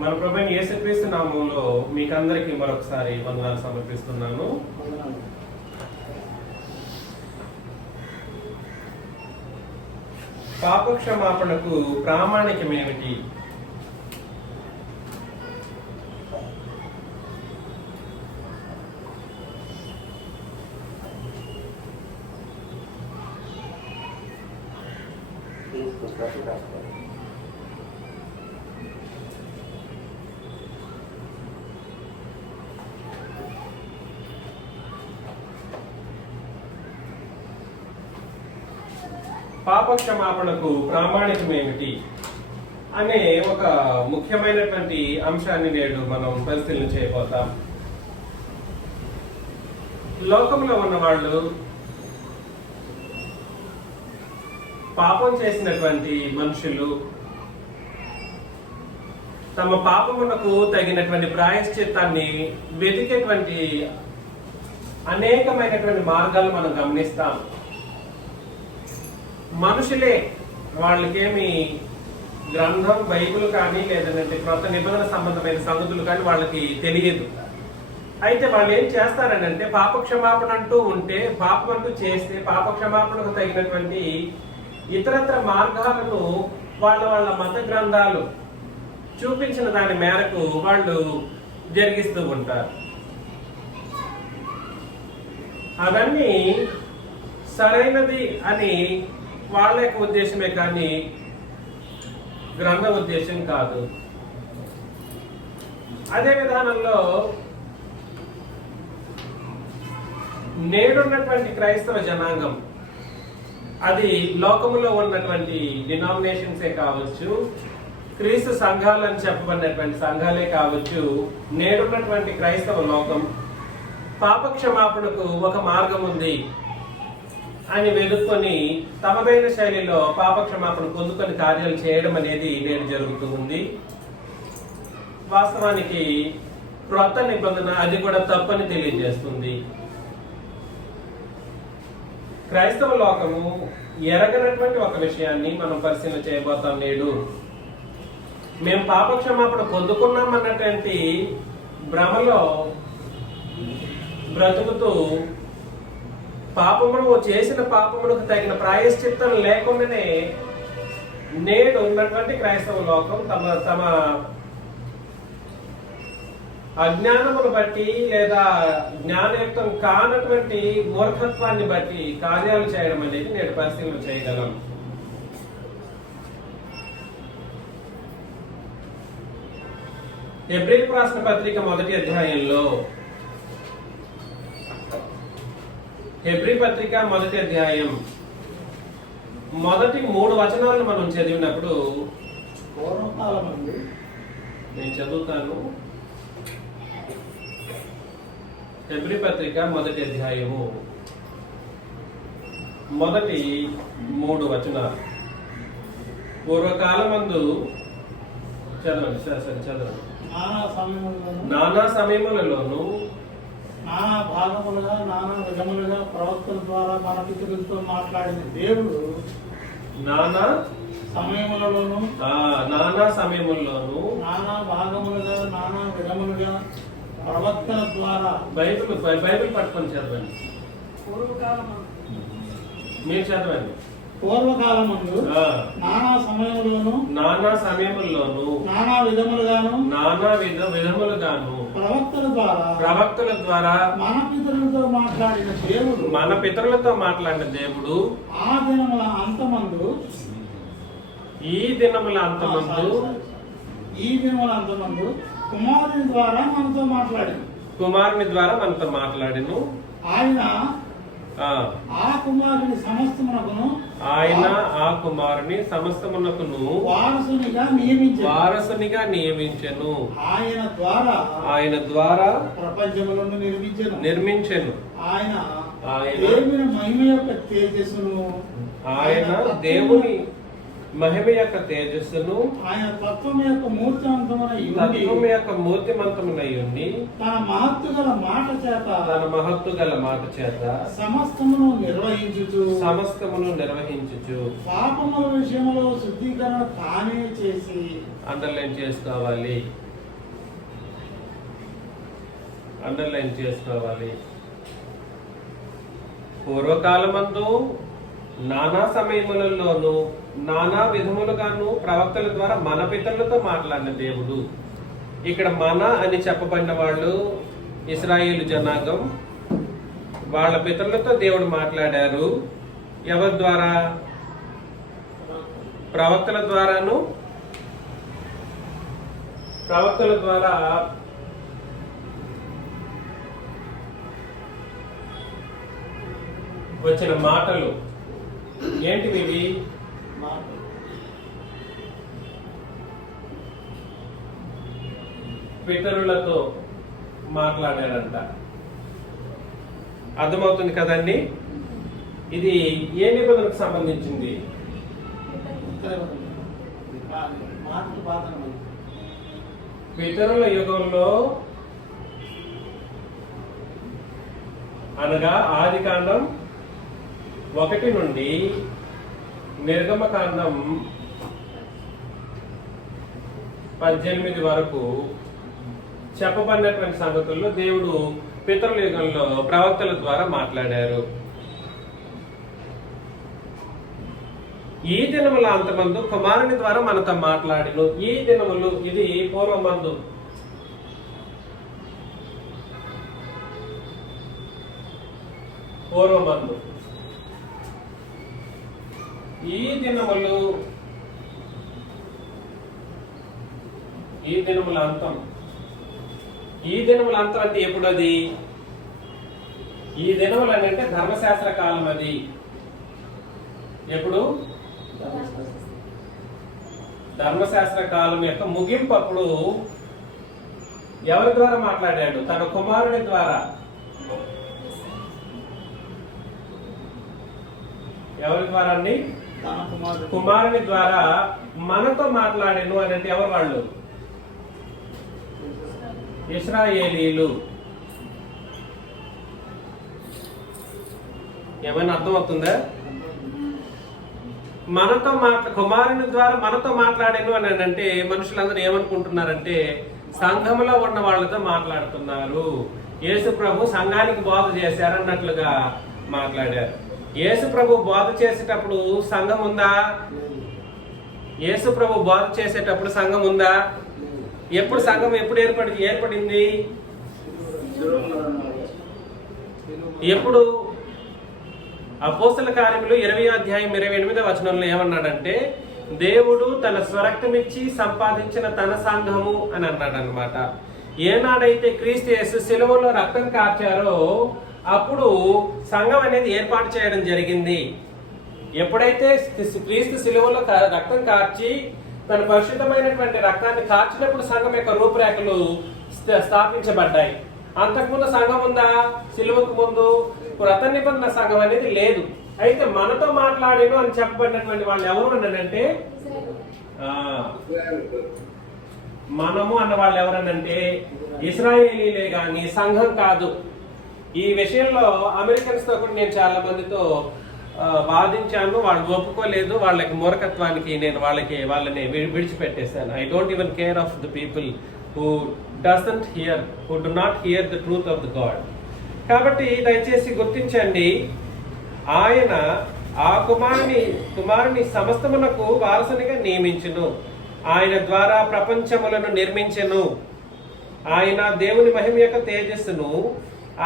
మన ప్రభువైన యేసుక్రీస్తు నామములో మీకందరికీ మరొకసారి వందనాలు సమర్పిస్తున్నాను. పాపక్షమాపణకు ప్రామాణికమేమిటి? పాపక్షమాపణకు ప్రామాణికమేమిటి అనే ఒక ముఖ్యమైనటువంటి అంశాన్ని నేడు మనం పరిశీలన చేయబోతాం. లోకంలో ఉన్న వాళ్ళు పాపం చేసినటువంటి మనుషులు తమ పాపమునకు తగినటువంటి ప్రాయశ్చిత్తాన్ని వెతికేటువంటి అనేకమైనటువంటి మార్గాలు మనం గమనిస్తాం. మనుషులే, వాళ్ళకేమి గ్రంథం బైబిల్ కానీ లేదంటే క్రొత్త నిబంధన సంబంధమైన సంగతులు కానీ వాళ్ళకి తెలియదు. అయితే వాళ్ళు ఏం చేస్తారనంటే పాపక్షమాపణ అంటూ ఉంటే, పాపం అంటూ చేస్తే పాపక్షమాపణకు తగినటువంటి ఇతరత్ర మార్గాలను వాళ్ళ మత గ్రంథాలు చూపించిన దాని మేరకు వాళ్ళు జరిగిస్తూ ఉంటారు. అవన్నీ సరైనది అని వాళ్ళ యొక్క ఉద్దేశమే కానీ గ్రంథ ఉద్దేశం కాదు. అదే విధానంలో నేడున్నటువంటి క్రైస్తవ జనాంగం, అది లోకములో ఉన్నటువంటి డినామినేషన్సే కావచ్చు, క్రీస్తు సంఘాలు అని చెప్పబడినటువంటి సంఘాలే కావచ్చు, నేడున్నటువంటి క్రైస్తవ లోకం పాపక్షమాపణకు ఒక మార్గం ఉంది అని వెతుక్కొని తమదైన శైలిలో పాపక్షమాపణ పొందుకొని కార్యాలు చేయడం అనేది నేడు జరుగుతూ ఉంది. వాస్తవానికి క్రొత్త నిబంధన అది కూడా తప్పని తెలియజేస్తుంది. క్రైస్తవ లోకము ఎరగనటువంటి ఒక విషయాన్ని మనం పరిశీలన చేయబోతాం. నేడు మేము పాపక్షమాపణ పొందుకున్నాం అన్నటువంటి భ్రమలో బ్రతుకుతూ పాపమును చేసిన పాపములకు తగిన ప్రాయశ్చిత్తం లేకుండానే నేడు ఉన్నటువంటి క్రైస్తవ లోకం తమ అజ్ఞానమును బట్టి లేదా జ్ఞానయుక్తం కానటువంటి మూర్ఖత్వాన్ని బట్టి కార్యాలు చేయడం అనేది నేడు పరిశీలన చేయగలం. హెబ్రీయులకు రాసిన పత్రిక 1వ అధ్యాయంలో, హెబ్రీ పత్రిక 1వ అధ్యాయం మొదటి 3 వచనాలను మనం చదివినప్పుడు, నేను చదువుతాను. హెబ్రీ పత్రిక 1వ అధ్యాయము మొదటి 3 వచనాలు. పూర్వకాలమందు చదవండి, సరే చదవండి. నానా సమయములలోను నానా భాగములుగా నానా విధములుగా ప్రవక్తల ద్వారా మన పితరులతో మాట్లాడిన దేవుడు నానా సమయములలోను నానా భాగములుగా నానా విధములుగా ప్రవక్తల ద్వారా. బైబిల్ పట్టుకొని చదవండి, మీరు చదవండి. పూర్వకాలమందు నానా సమయములోను నానా విధములుగాను ప్రవక్తల ద్వారా మన పితరులతో మాట్లాడిన దేవుడు ఈ దినముల అంతమందు కుమారుని ద్వారా మనతో మాట్లాడిను. ఆయన ఆ కుమారుని సమస్తమునకును వారసునిగా నియమించెను. ఆయన ద్వారా ప్రపంచములను నిర్మించెను. ఆయన దేవుని మహిమ యొక్క తేజస్సును ఆయన తత్వం యొక్క మూర్తిమంతమునై ఉండి తన మహత్తు గల మాట చేత సమస్తమును నిర్వహించుచు పాపముల విషయంలో శుద్ధీకరణ తానే చేసి, అండర్లైన్ చేసుకోవాలి, అండర్లైన్ చేసుకోవాలి. పూర్వకాలమందు నానా సమయములలోనూ నానా విధములుగాను ప్రవక్తల ద్వారా మన పితరులతో మాట్లాడిన దేవుడు. ఇక్కడ మన అని చెప్పబడిన వాళ్ళు ఇశ్రాయేలు జనాంగం. వాళ్ళ పితరులతో దేవుడు మాట్లాడారు. ఎవరి ద్వారా? ప్రవక్తల ద్వారాను. ప్రవక్తల ద్వారా వచ్చిన మాటలు ఏంటివి? ఇవి పితరులతో మాట్లాడారంట. అర్థమవుతుంది కదండి? ఇది ఏ నిబంధనకు సంబంధించింది? పితరుల యుగంలో అనగా ఆదికాండం 1 నుండి నిర్గమకాండం 18 వరకు చెప్పబడినటువంటి సంగతుల్లో దేవుడు పితరుల యుగంలో ప్రవక్తల ద్వారా మాట్లాడారు. ఈ దినముల అంతమందు కుమారుని ద్వారా మనతో మాట్లాడిను. ఈ దినములు ఇది పూర్వమందు. పూర్వమందు ఈ దినములు, ఈ దినముల అంతం. ఈ దినముల అంతం అంటే ఎప్పుడు? అది ఈ దినములు అంటే ధర్మశాస్త్ర కాలం. అది ఎప్పుడు? ధర్మశాస్త్ర కాలం యొక్క ముగింపు. అప్పుడు ఎవరి ద్వారా మాట్లాడాడు? తన కుమారుని ద్వారా. ఎవరి ద్వారా అండి? కుమారుని ద్వారా మనతో మాట్లాడాను అని అంటే ఎవరు వాళ్ళు? ఇశ్రాయేలీలు. ఏమైనా అర్థమవుతుందా? మనతో కుమారుని ద్వారా మనతో మాట్లాడాను అని అంటే మనుషులందరూ ఏమనుకుంటున్నారంటే సంఘంలో ఉన్న వాళ్ళతో మాట్లాడుతున్నారు. యేసు ప్రభు సంఘానికి బోధ చేశారన్నట్లుగా మాట్లాడారు. యేసు ప్రభు బోధ చేసేటప్పుడు సంఘం ఉందా? యేసు ప్రభు బోధ చేసేటప్పుడు సంఘం ఉందా? ఎప్పుడు సంఘం ఎప్పుడు ఏర్పడింది? ఎప్పుడు? అపోస్తల కార్యములు 20వ అధ్యాయం 28వ వచనంలో ఏమన్నాడంటే దేవుడు తన స్వరక్తమిచ్చి సంపాదించిన తన సంఘము అని అన్నాడు అనమాట. ఏనాడైతే క్రీస్తు యేసు శిలువలో రక్తం కార్చారో అప్పుడు సంఘం అనేది ఏర్పాటు చేయడం జరిగింది. ఎప్పుడైతే క్రీస్తు శిలువలో రక్తం కార్చి తన పరిశుద్ధమైనటువంటి రక్తాన్ని కార్చినప్పుడు సంఘం యొక్క రూపురేఖలు స్థాపించబడ్డాయి. అంతకుముందు సంఘం ఉందా? శిలువకు ముందు కృత నిబంధన సంఘం అనేది లేదు. అయితే మనతో మాట్లాడేను అని చెప్పబడినటువంటి వాళ్ళు ఎవరు అన్నాడంటే మనము అన్న వాళ్ళు ఎవరనంటే ఇశ్రాయేలీలే గాని సంఘం కాదు. ఈ విషయంలో అమెరికన్స్ తో కూడా నేను చాలా మందితో వాదించాను. వాళ్ళు ఒప్పుకోలేదు. వాళ్ళకి మూర్ఖత్వానికి నేను వాళ్ళని విడిచిపెట్టేశాను. I don't even care of the people who do not hear the truth of the God. కాబట్టి దయచేసి గుర్తించండి, ఆయన ఆ కుమారుని సమస్తమునకు వారసునిగా నియమించును. ఆయన ద్వారా ప్రపంచములను నిర్మించెను. ఆయన దేవుని మహిమ యొక్క తేజస్సును,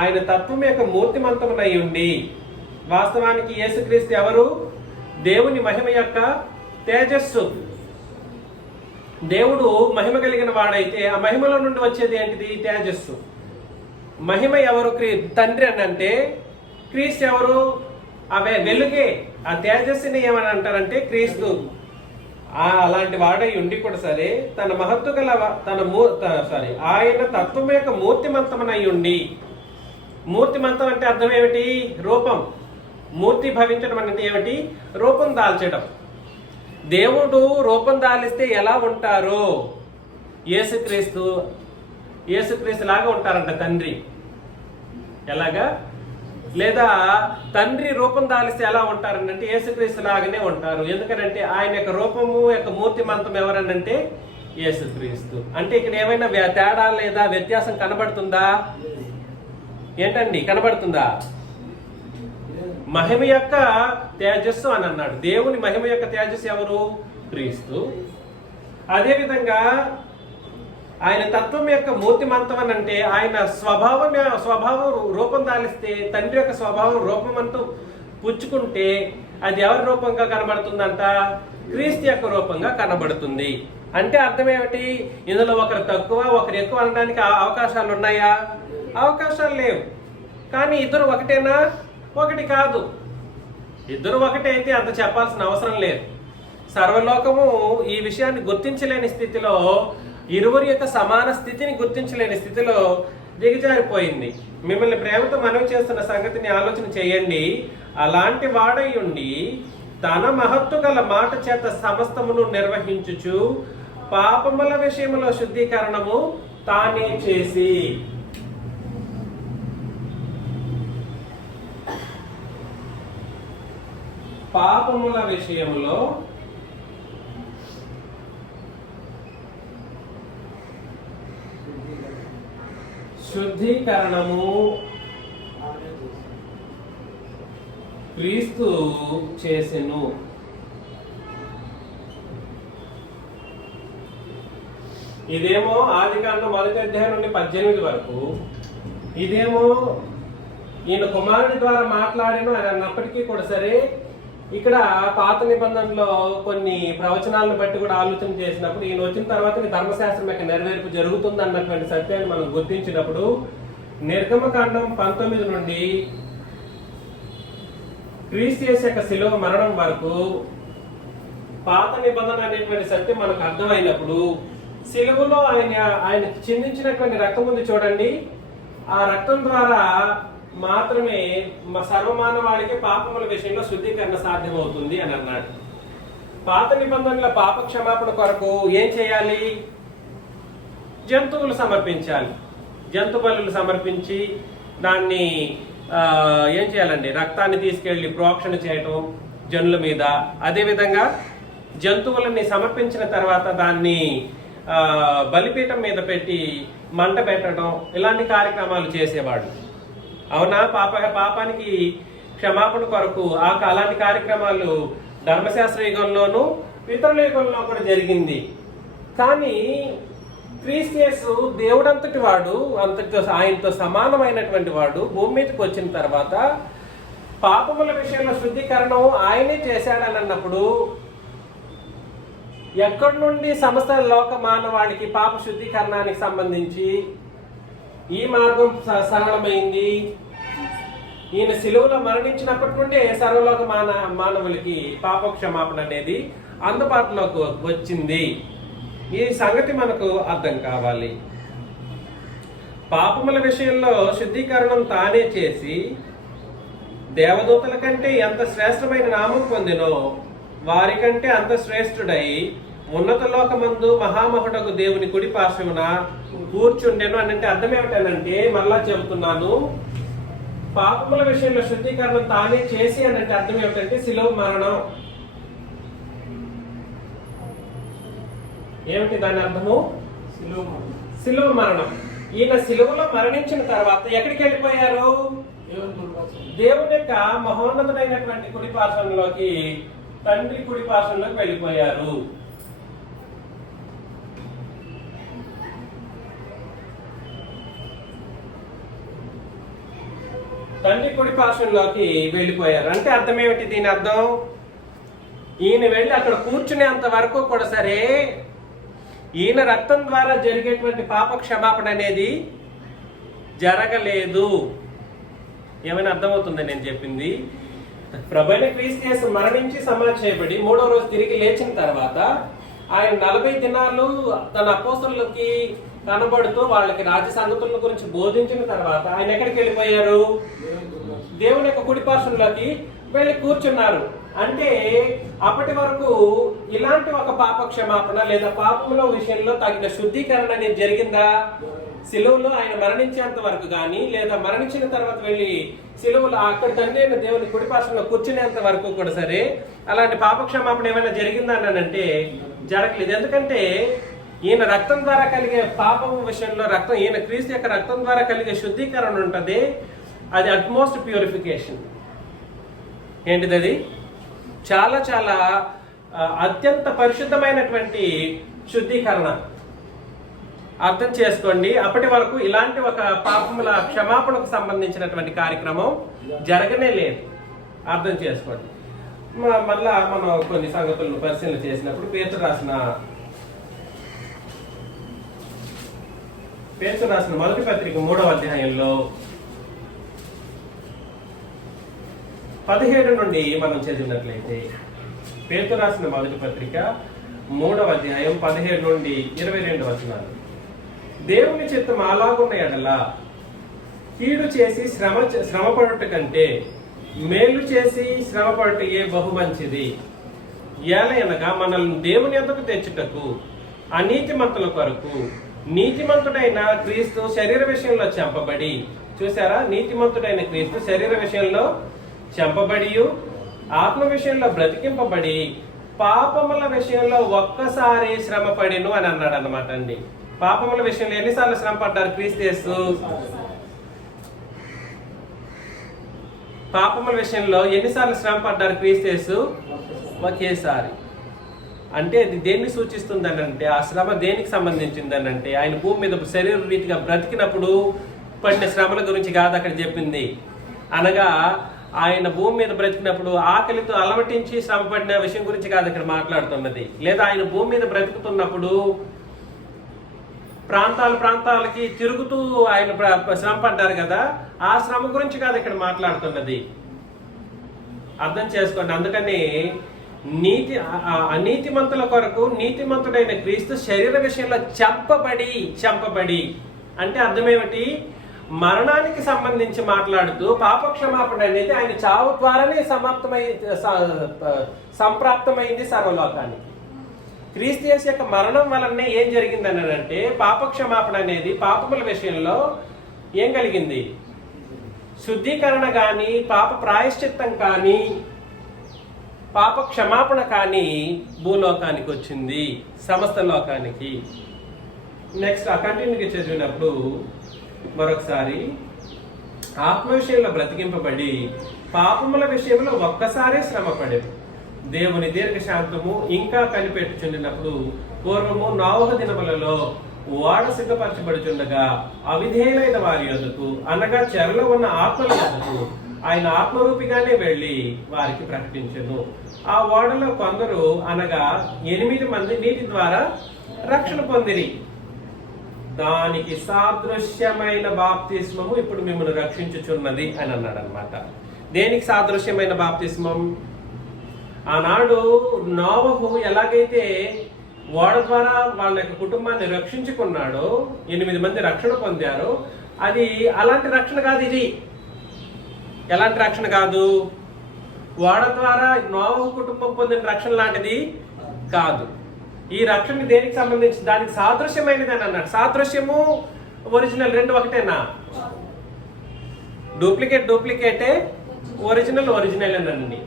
ఆయన తత్వం యొక్క మూర్తిమంతమునై ఉండి. వాస్తవానికి యేసుక్రీస్తు ఎవరు? దేవుని మహిమ యొక్క తేజస్సు. దేవుడు మహిమ కలిగిన వాడైతే ఆ మహిమలో నుండి వచ్చేది ఏంటిది? తేజస్సు. మహిమ ఎవరు? తండ్రి అని అంటే క్రీస్తు ఎవరు? అవే వెలుగే. ఆ తేజస్సుని ఏమని అంటారంటే క్రీస్తు. అలాంటి వాడై ఉండి కూడా సరే తన మహత్తు గల ఆయన తత్వం యొక్క మూర్తిమంతమనై ఉండి. మూర్తిమంతం అంటే అర్థం ఏమిటి? రూపం. మూర్తి భవించడం అంటే ఏమిటి? రూపం దాల్చడం. దేవుడు రూపం దాలిస్తే ఎలా ఉంటారో యేసుక్రీస్తు లాగా ఉంటారంట తండ్రి. ఎలాగా? లేదా తండ్రి రూపం దాలిస్తే ఎలా ఉంటారనంటే యేసుక్రీస్తు లాగానే ఉంటారు. ఎందుకనంటే ఆయన యొక్క రూపము యొక్క మూర్తిమంతం ఎవరనంటే యేసుక్రీస్తు. అంటే ఇక్కడ ఏమైనా తేడా లేదా వ్యత్యాసం కనబడుతుందా? ఏంటండి కనబడుతుందా? మహిమ యొక్క తేజస్సు అని అన్నాడు. దేవుని మహిమ యొక్క తేజస్సు ఎవరు? క్రీస్తు. అదేవిధంగా ఆయన తత్వం యొక్క మూర్తిమంతం అని అంటే ఆయన స్వభావం రూపం దాలిస్తే తండ్రి యొక్క స్వభావం రూపం అంటూ పుచ్చుకుంటే అది ఎవరి రూపంగా కనబడుతుందంట? క్రీస్తు యొక్క రూపంగా కనబడుతుంది. అంటే అర్థం ఏమిటి? ఇందులో ఒకరు తక్కువ ఒకరు ఎక్కువ అనడానికి అవకాశాలు ఉన్నాయా? అవకాశాలు లేవు. కానీ ఇద్దరు ఒకటేనా? ఒకటి కాదు. ఇద్దరు ఒకటే అయితే అంత చెప్పాల్సిన అవసరం లేదు. సర్వలోకము ఈ విషయాన్ని గుర్తించలేని స్థితిలో, ఇరువురి యొక్క సమాన స్థితిని గుర్తించలేని స్థితిలో దిగజారిపోయింది. మిమ్మల్ని ప్రేమతో మనవి చేస్తున్న సంగతిని ఆలోచన చేయండి. అలాంటి వాడై ఉండి తన మహత్తు గల మాట చేత సమస్తమును నిర్వహించుచు పాపముల విషయంలో శుద్ధీకరణము తానే చేసి, పాపముల విషయంలో శుద్ధీకరణము క్రీస్తు చేసెను. ఇదేమో ఆదికాండం 1వ అధ్యాయం నుండి 18 వరకు, ఇదేమో ఈయన కుమారుడి ద్వారా మాట్లాడిన అని అన్నప్పటికీ కూడా సరే, ఇక్కడ పాత నిబంధనలో కొన్ని ప్రవచనాలను బట్టి కూడా ఆలోచన చేసినప్పుడు ఈయన వచ్చిన తర్వాత ధర్మశాస్త్రం యొక్క నెరవేర్పు జరుగుతుంది అన్నటువంటి సత్యాన్ని మనం గుర్తించినప్పుడు నిర్గమకాండం 19 నుండి క్రీస్తు యేసు యొక్క శిలువ మరణం వరకు పాత నిబంధన అనేటువంటి సత్యం మనకు అర్థమైనప్పుడు శిలువలో ఆయన చిందించినటువంటి రక్తం ఉంది చూడండి, ఆ రక్తం ద్వారా మాత్రమే సర్వమానవాళికి పాపముల విషయంలో శుద్ధీకరణ సాధ్యమవుతుంది అని అన్నాడు. పాత నిబంధనల పాప క్షమాపణ కొరకు ఏం చేయాలి? జంతువులు సమర్పించాలి. జంతు బలులు సమర్పించి దాన్ని ఏం చేయాలండి? రక్తాన్ని తీసుకెళ్లి ప్రోక్షణ చేయటం జనుల మీద. అదేవిధంగా జంతువులని సమర్పించిన తర్వాత దాన్ని బలిపీఠం మీద పెట్టి మంట పెట్టడం, ఇలాంటి కార్యక్రమాలు చేసేవాడు. అవునా? పాపానికి క్షమాపణ కొరకు అలాంటి కార్యక్రమాలు ధర్మశాస్త్ర యుగంలోనూ ఇతరుల యుగంలో కూడా జరిగింది. కానీ క్రీస్తు యేసు దేవుడంతటి వాడు, ఆయనతో సమానమైనటువంటి వాడు భూమి మీదకి వచ్చిన తర్వాత పాపముల విషయంలో శుద్ధీకరణం ఆయనే చేశాడని అన్నప్పుడు ఎక్కడి నుండి సమస్త లోక మానవాళికి పాప శుద్ధీకరణానికి సంబంధించి ఈ మార్గం సరళమైంది? ఈయన శిలువలో మరణించినప్పటి నుండే సర్వలోక మానవులకి పాప క్షమాపణ అనేది అందుబాటులోకి వచ్చింది. ఈ సంగతి మనకు అర్థం కావాలి. పాపముల విషయంలో శుద్ధీకరణం తానే చేసి దేవదూతల కంటే ఎంత శ్రేష్టమైన నామం పొందినో వారికంటే అంత శ్రేష్ఠుడై ఉన్నత లోకమందు మహామహుడకు దేవుని కుడి పార్శ్వమున కూర్చుండెను అని అంటే అర్థం ఏమిటనంటే, మళ్ళా చెబుతున్నాను, పాపముల విషయంలో శుద్ధీకరణం తానే చేసి అని అంటే అర్థం ఏమిటంటే శిలువ మరణం. ఏమిటి దాని అర్థము? శిలువ మరణం. ఈయన శిలువలో మరణించిన తర్వాత ఎక్కడికి వెళ్ళిపోయారు? దేవుని యొక్క మహోన్నతుడైనటువంటి కుడి పార్శ్వంలోకి, తండ్రి కుడి పార్శ్వంలోకి వెళ్ళిపోయారు. తండ్రి కుడి పార్శ్వంలోకి వెళ్ళిపోయారు అంటే అర్థం ఏమిటి? దీని అర్థం, ఈయన వెళ్ళి అక్కడ కూర్చునేంత వరకు కూడా సరే ఈయన రక్తం ద్వారా జరిగేటువంటి పాప క్షమాపణ అనేది జరగలేదు. ఏమైనా అర్థమవుతుందని నేను చెప్పింది? ప్రభువైన క్రీస్తు యేసు మరణించి సమాధి చేయబడి 3వ రోజు తిరిగి లేచిన తర్వాత ఆయన 40 దినాలు తన అపోస్తలులకి కనబడుతూ వాళ్ళకి రాజ్య సంగతుల గురించి బోధించిన తర్వాత ఆయన ఎక్కడికి వెళ్ళిపోయారు? దేవుని యొక్క కుడి పార్శ్వంలోకి వెళ్ళి కూర్చున్నారు. అంటే అప్పటి వరకు ఇలాంటి ఒక పాప క్షమాపణ లేదా పాపముల విషయంలో తగిన శుద్ధీకరణ అనేది జరిగిందా? శిలువలో ఆయన మరణించేంత వరకు కానీ లేదా మరణించిన తర్వాత వెళ్ళి శిలువలో అక్కడ తండ్రి అయిన దేవుని కుడి పార్శ్వంలో కూర్చునేంత వరకు కూడా సరే అలాంటి పాప క్షమాపణ ఏమైనా జరిగిందా అని అంటే జరగలేదు. ఎందుకంటే ఈయన రక్తం ద్వారా కలిగే పాపం విషయంలో ఈయన క్రీస్తు యొక్క రక్తం ద్వారా కలిగే శుద్ధీకరణ ఉంటుంది. అది అట్మోస్ట్ ప్యూరిఫికేషన్. ఏంటిది? అది చాలా చాలా అత్యంత పరిశుద్ధమైనటువంటి శుద్ధీకరణ. అర్థం చేసుకోండి. అప్పటి వరకు ఇలాంటి ఒక పాపముల క్షమాపణకు సంబంధించినటువంటి కార్యక్రమం జరగనే లేదు. అర్థం చేసుకోండి. మళ్ళా మనం కొన్ని సంగతులను పరిశీలన చేసినప్పుడు పేతురు రాసిన మొదటి పత్రిక 3వ అధ్యాయంలో 17 నుండి మనం చదివినట్లయితే, పేతురు రాసిన మొదటి పత్రిక 3వ అధ్యాయం 17 నుండి 22 వచనాలు. దేవుని చిత్తం అలాగున్న ఎడల కీడు చేసి శ్రమపడుట కంటే మేలు చేసి శ్రమపడుటయే బహు మంచిది. ఏలయనగా మనల్ని దేవుని యొద్దకు తెచ్చుటకు అనీతిమంతుల కొరకు నీతిమంతుడైన క్రీస్తు శరీర విషయంలో చంపబడి, చూసారా, నీతిమంతుడైన క్రీస్తు శరీర విషయంలో చంపబడి ఆత్మ విషయంలో బ్రతికింపబడి పాపముల విషయంలో ఒక్కసారి శ్రమపడిను అని అన్నాడు అన్నమాట అండి. పాపముల విషయంలో ఎన్నిసార్లు శ్రమ పడ్డారు క్రీస్తు యేసు? పాపముల విషయంలో ఎన్నిసార్లు శ్రమ పడ్డారు క్రీస్తు యేసు? ఒకేసారి. అంటే అది దేన్ని సూచిస్తుందనంటే, ఆ శ్రమ దేనికి సంబంధించిందనంటే, ఆయన భూమి మీద శరీర రీతిగా బ్రతికినప్పుడు పడిన శ్రమల గురించి కాదు అక్కడ చెప్పింది. అనగా ఆయన భూమి మీద బ్రతికినప్పుడు ఆకలితో అలమటించి శ్రమ పడిన విషయం గురించి కాదు ఇక్కడ మాట్లాడుతున్నది. లేదా ఆయన భూమి మీద బ్రతుకుతున్నప్పుడు ప్రాంతాలకి తిరుగుతూ ఆయన శ్రమ పడ్డారు కదా, ఆ శ్రమ గురించి కాదు ఇక్కడ మాట్లాడుతున్నది. అర్థం చేసుకోండి. అందుకని అనీతిమంతుల కొరకు నీతిమంతుడైన క్రీస్తు శరీర విషయంలో చంపబడి అంటే అర్థమేమిటి? మరణానికి సంబంధించి మాట్లాడుతూ పాపక్షమాపణ అనేది ఆయన చావు ద్వారానే సంప్రాప్తమైంది సర్వలోకానికి. క్రీస్తు యేసు యొక్క మరణం వలనే ఏం జరిగిందని అంటే, పాపక్షమాపణ అనేది పాపముల విషయంలో ఏం కలిగింది? శుద్ధీకరణ కానీ, పాప ప్రాయశ్చిత్తం కానీ, పాప క్షమాపణ కానీ భూలోకానికి వచ్చింది, సమస్త లోకానికి. నెక్స్ట్ కంటిన్యూగా చదివినప్పుడు మరొకసారి, ఆత్మ విషయంలో బ్రతికింపబడి పాపముల విషయంలో ఒక్కసారే శ్రమపడేది. దేవుని దీర్ఘశాంతము ఇంకా కనిపెట్టుచుండినప్పుడు పూర్వము నోవహు దినములలో ఓడ సిద్ధపరచబడుచుండగా అవిధేయులైన వారి యొద్దకు, అనగా చెరలో ఉన్న ఆత్మల యొద్దకు ఆయన ఆత్మరూపిగానే వెళ్లి వారికి ప్రకటించెను. ఆ ఓడలో కొందరు, అనగా 8 మంది నీటి ద్వారా రక్షణ పొందిరి. దానికి సాదృశ్యమైన బాప్తిస్మము ఇప్పుడు మిమ్మల్ని రక్షించుచున్నది అని అన్నాడు అనమాట. దేనికి సాదృశ్యమైన బాప్తిస్మం? ఆనాడు నోవహు ఎలాగైతే ఓడ ద్వారా వాళ్ళ యొక్క కుటుంబాన్ని రక్షించుకున్నాడో, 8 మంది రక్షణ పొందారో, అది అలాంటి రక్షణ కాదు. ఇది ఎలాంటి రక్షణ కాదు? ఓడ ద్వారా నోవహు కుటుంబం పొందిన రక్షణ లాంటిది కాదు. ఈ రక్షణ దేనికి సంబంధించి? దానికి సాదృశ్యమైనది అని అన్నాడు. సాదృశ్యము ఒరిజినల్ రెండు ఒకటేనా? డూప్లికేటే, ఒరిజినల్ అనండి.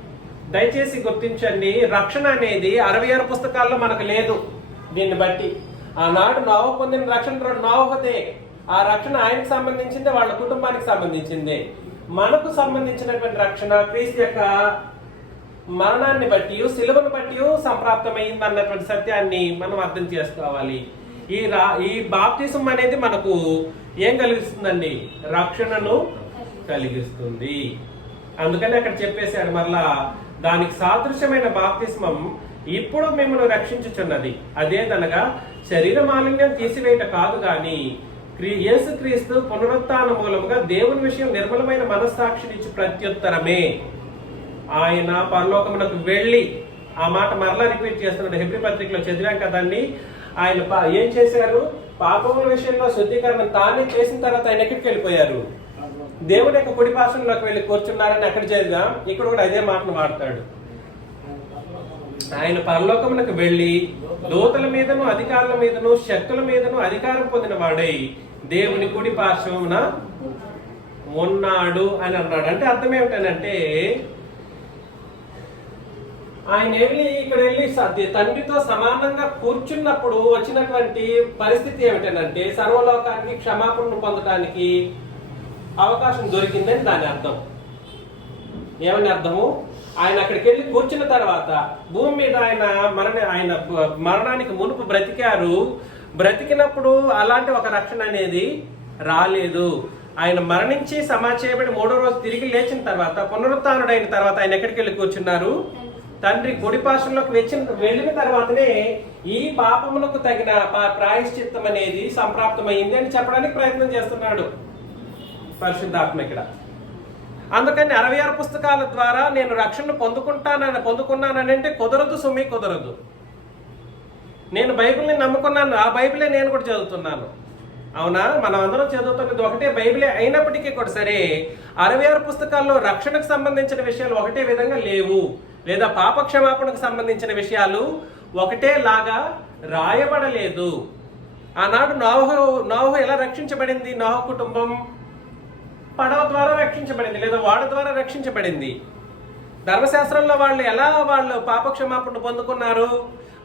దయచేసి గుర్తించండి, రక్షణ అనేది 66 పుస్తకాల్లో మనకు లేదు. దీన్ని బట్టి ఆనాడు నోవహు పొందిన రక్షణ నోవహుదే. ఆ రక్షణ ఆయనకు సంబంధించిందే, వాళ్ళ కుటుంబానికి సంబంధించిందే. మనకు సంబంధించినటువంటి రక్షణ క్రీస్తు యొక్క మరణాన్ని బట్టి, సిలువను బట్టి సంప్రాప్తమైంది అన్నటువంటి సత్యాన్ని మనం అర్థం చేసుకోవాలి. ఈ బాప్తిసం అనేది మనకు ఏం కలిగిస్తుందండి? రక్షణను కలిగిస్తుంది. అందుకని అక్కడ చెప్పేశాడు మరలా, దానికి సాదృశ్యమైన బాప్తిస్మం ఇప్పుడు మిమ్మల్ని రక్షించుచున్నది. అదేదనగా శరీర మాలిన్యం తీసివేయట కాదు గాని యేసుక్రీస్తు పునరుత్థాన మూలముగా దేవుని విషయం నిర్మలమైన మనస్సాక్షినిచ్చి ప్రత్యుత్తరమే. ఆయన పరలోకమునకు వెళ్ళి, ఆ మాట మరలా రిపీట్ చేస్తున్నాడు. హెబ్రీ పత్రికలో చదివాం కదండి. ఆయన ఏం చేశారు? పాపముల విషయంలో శుద్ధీకరణ తానే చేసిన తర్వాత ఆయన ఎక్కడికి వెళ్ళిపోయారు? దేవుడి యొక్క కుడి పార్శ్వంలోకి వెళ్ళి కూర్చున్నారని అక్కడ చదివాం. ఇక్కడ కూడా అదే మాటను వాడతాడు. ఆయన పరలోకమునకు వెళ్ళి దూతల మీదను అధికారుల మీదను శక్తుల మీదను అధికారం పొందిన వాడై దేవుని కుడి పార్శ్వమున ఉన్నాడు అని అన్నాడు. అంటే అర్థం ఏమిటనంటే, ఆయన ఇక్కడ వెళ్ళి తండ్రితో సమానంగా కూర్చున్నప్పుడు వచ్చినటువంటి పరిస్థితి ఏమిటంటే సర్వలోకానికి క్షమాపణను పొందడానికి అవకాశం దొరికిందని దాని అర్థం. ఏమని అర్థము? ఆయన అక్కడికి వెళ్ళి కూర్చున్న తర్వాత భూమి మీద ఆయన మరణానికి మునుపు బ్రతికారు. బ్రతికినప్పుడు అలాంటి ఒక రక్షణ అనేది రాలేదు. ఆయన మరణించి సమాచేయబడి 3వ రోజు తిరిగి లేచిన తర్వాత పునరుత్థానుడైన తర్వాత ఆయన ఎక్కడికి వెళ్ళి కూర్చున్నారు? తండ్రి కుడిపార్శ్వంలోకి వెళ్ళిన తర్వాతనే ఈ పాపములకు తగిన ప్రాయశ్చిత్తం అనేది సంప్రాప్తమైంది అని చెప్పడానికి ప్రయత్నం చేస్తున్నాడు పరిశుద్ధాత్మ ఇక్కడ. అందుకని 66 పుస్తకాల ద్వారా నేను రక్షణ పొందుకున్నానని అంటే కుదరదు సుమి, కుదరదు. నేను బైబిల్ని నమ్ముకున్నాను, ఆ బైబిలే నేను కూడా చదువుతున్నాను. అవునా? మనం అందరం చదువుతున్నది ఒకటే బైబిలే అయినప్పటికీ కూడా సరే 66 పుస్తకాల్లో రక్షణకు సంబంధించిన విషయాలు ఒకటే విధంగా లేవు, లేదా పాప క్షమాపణకు సంబంధించిన విషయాలు ఒకటే లాగా రాయబడలేదు. ఆనాడు నోహు ఎలా రక్షించబడింది? నోహు కుటుంబం పడవ ద్వారా రక్షించబడింది, లేదా వాడ ద్వారా రక్షించబడింది. ధర్మశాస్త్రంలో వాళ్ళు పాప క్షమాపణ పొందుకున్నారు?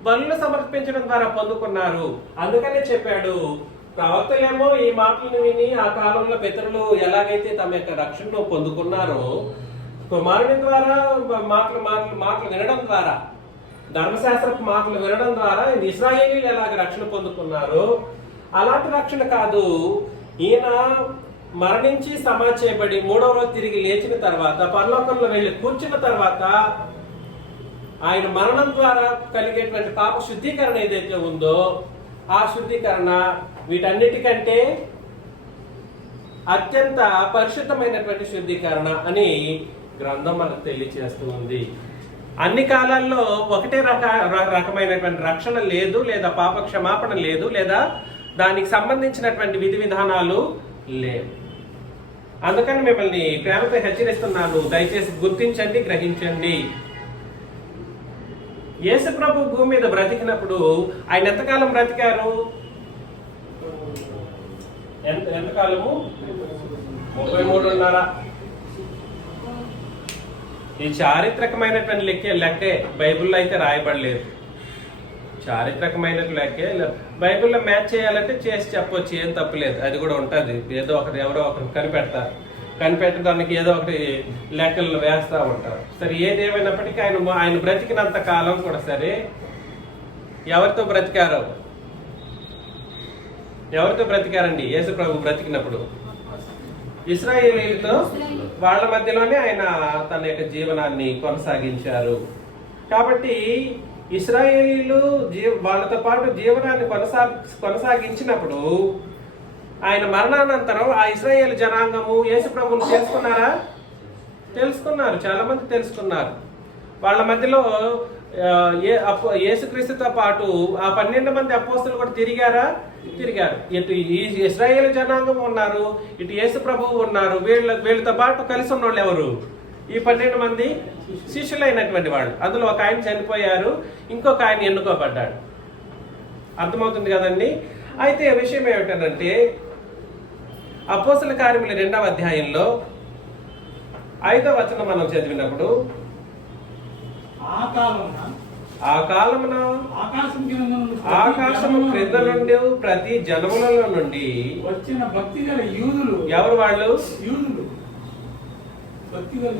బలులు సమర్పించడం ద్వారా పొందుకున్నారు. అందుకనే చెప్పాడు, ప్రవక్తలేమో ఈ మాటలను విని ఆ కాలంలో పితరులు ఎలాగైతే తమ యొక్క రక్షణను పొందుకున్నారో కుమారుని ద్వారా మాటలు వినడం ద్వారా, ధర్మశాస్త్రపు మాటలు వినడం ద్వారా ఇశ్రాయేలీయులు ఎలాగ రక్షణ పొందుకున్నారో అలాంటి రక్షణ కాదు. ఈయన మరణించి సమాచేయబడి 3వ రోజు తిరిగి లేచిన తర్వాత పరలోకంలో వెళ్ళి కూర్చున్న తర్వాత ఆయన మరణం ద్వారా కలిగేటువంటి పాప శుద్ధీకరణ ఏదైతే ఉందో ఆ శుద్ధీకరణ వీటన్నిటికంటే అత్యంత పరిశుద్ధమైనటువంటి శుద్ధీకరణ అని గ్రంథం మనకు తెలియజేస్తూ ఉంది. అన్ని కాలాల్లో ఒకటే రకమైనటువంటి రక్షణ లేదు, లేదా పాప క్షమాపణ లేదు, లేదా దానికి సంబంధించినటువంటి విధి విధానాలు లేవు. అందుకని మిమ్మల్ని ప్రేమతో హెచ్చరిస్తున్నాను, దయచేసి గుర్తించండి, గ్రహించండి. యేసు ప్రభు భూమి మీద బ్రతికినప్పుడు ఆయన ఎంతకాలం బ్రతికారు? ఎంతకాలము? 33.5. ఈ చారిత్రకమైనటువంటి లెక్కే బైబిల్లో అయితే రాయబడలేదు. చారిత్రకమైన లెక్కే బైబిల్లో మ్యాచ్ చేయాలంటే చేసి చెప్పొచ్చు, ఏం తప్పులేదు. అది కూడా ఉంటుంది. ఏదో ఎవరో ఒకరు కనిపెట్టడానికి ఏదో ఒకటి లెక్కలు వేస్తూ ఉంటారు. సరే, ఏదేమైనప్పటికీ ఆయన బ్రతికినంత కాలం కూడా సరే ఎవరితో బ్రతికారండి? యేసు ప్రభు బ్రతికినప్పుడు ఇశ్రాయేలీయులతో, వాళ్ళ మధ్యలోనే ఆయన తన యొక్క జీవనాన్ని కొనసాగించారు. కాబట్టి ఇశ్రాయేలీయులు వాళ్ళతో పాటు జీవనాన్ని కొనసాగించినప్పుడు ఆయన మరణానంతరం ఆ ఇశ్రాయేలు జనాంగము యేసు ప్రభువును తెలుసుకున్నారు. చాలా మంది తెలుసుకున్నారు. వాళ్ళ మధ్యలో యేసుక్రీస్తుతో పాటు ఆ 12 మంది అపోస్తలు కూడా తిరిగారు. ఇటు ఇశ్రాయేలు జనాంగం ఉన్నారు, ఇటు యేసు ప్రభువు ఉన్నారు. వీళ్ళతో పాటు కలిసి ఉన్న వాళ్ళు ఎవరు? ఈ 12 మంది శిష్యులైనటువంటి వాళ్ళు. అందులో ఒక ఆయన చనిపోయారు, ఇంకొక ఆయన ఎన్నుకోబడ్డాడు. అర్థమవుతుంది కదండి? అయితే విషయం ఏమిటంటే అపోస్తల కార్యముల 2వ అధ్యాయంలో 5వ వచనం మనం చదివినప్పుడు ఆ కాలమున ఆకాశము క్రింద నుండి ప్రతి జనములలో నుండి వచ్చిన భక్తి గల యూదులు. ఎవరు వాళ్ళు? యూదులు,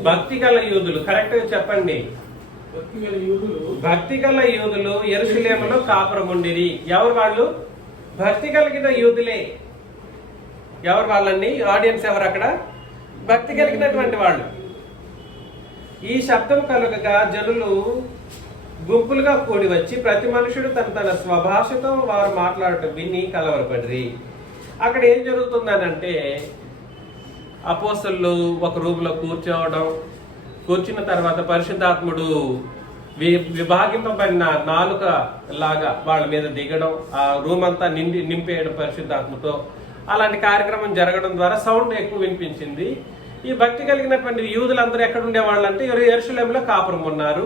భక్తి గల యూదులు. కరెక్ట్ గా చెప్పండి. భక్తి గల యూదులు యెరూషలేములో కాపురముండిరి. ఎవరు వాళ్ళు? భక్తి కలిగిన యూదులే. ఎవరు వాళ్ళండి? ఆడియన్స్ ఎవరు అక్కడ? భక్తి కలిగినటువంటి వాళ్ళు. ఈ శబ్దం కలుగగా జనులు గుంపులుగా కూడి వచ్చి ప్రతి మనుషుడు తన స్వభాషతో వారు మాట్లాడటం విని కలవరపడిరి. అక్కడ ఏం జరుగుతుందనంటే అపోస్తలులు ఒక రూమ్లో కూర్చున్న తర్వాత పరిశుద్ధాత్ముడు విభాగింపబడిన నాలుక లాగా వాళ్ళ మీద దిగడం, ఆ రూమ్ అంతా నింపేయడం పరిశుద్ధాత్మతో. అలాంటి కార్యక్రమం జరగడం ద్వారా సౌండ్ ఎక్కువ వినిపించింది. ఈ భక్తి కలిగినటువంటి యూదులందరూ ఎక్కడ ఉండేవాళ్ళు అంటే యెరూషలేములో కాపురం ఉన్నారు.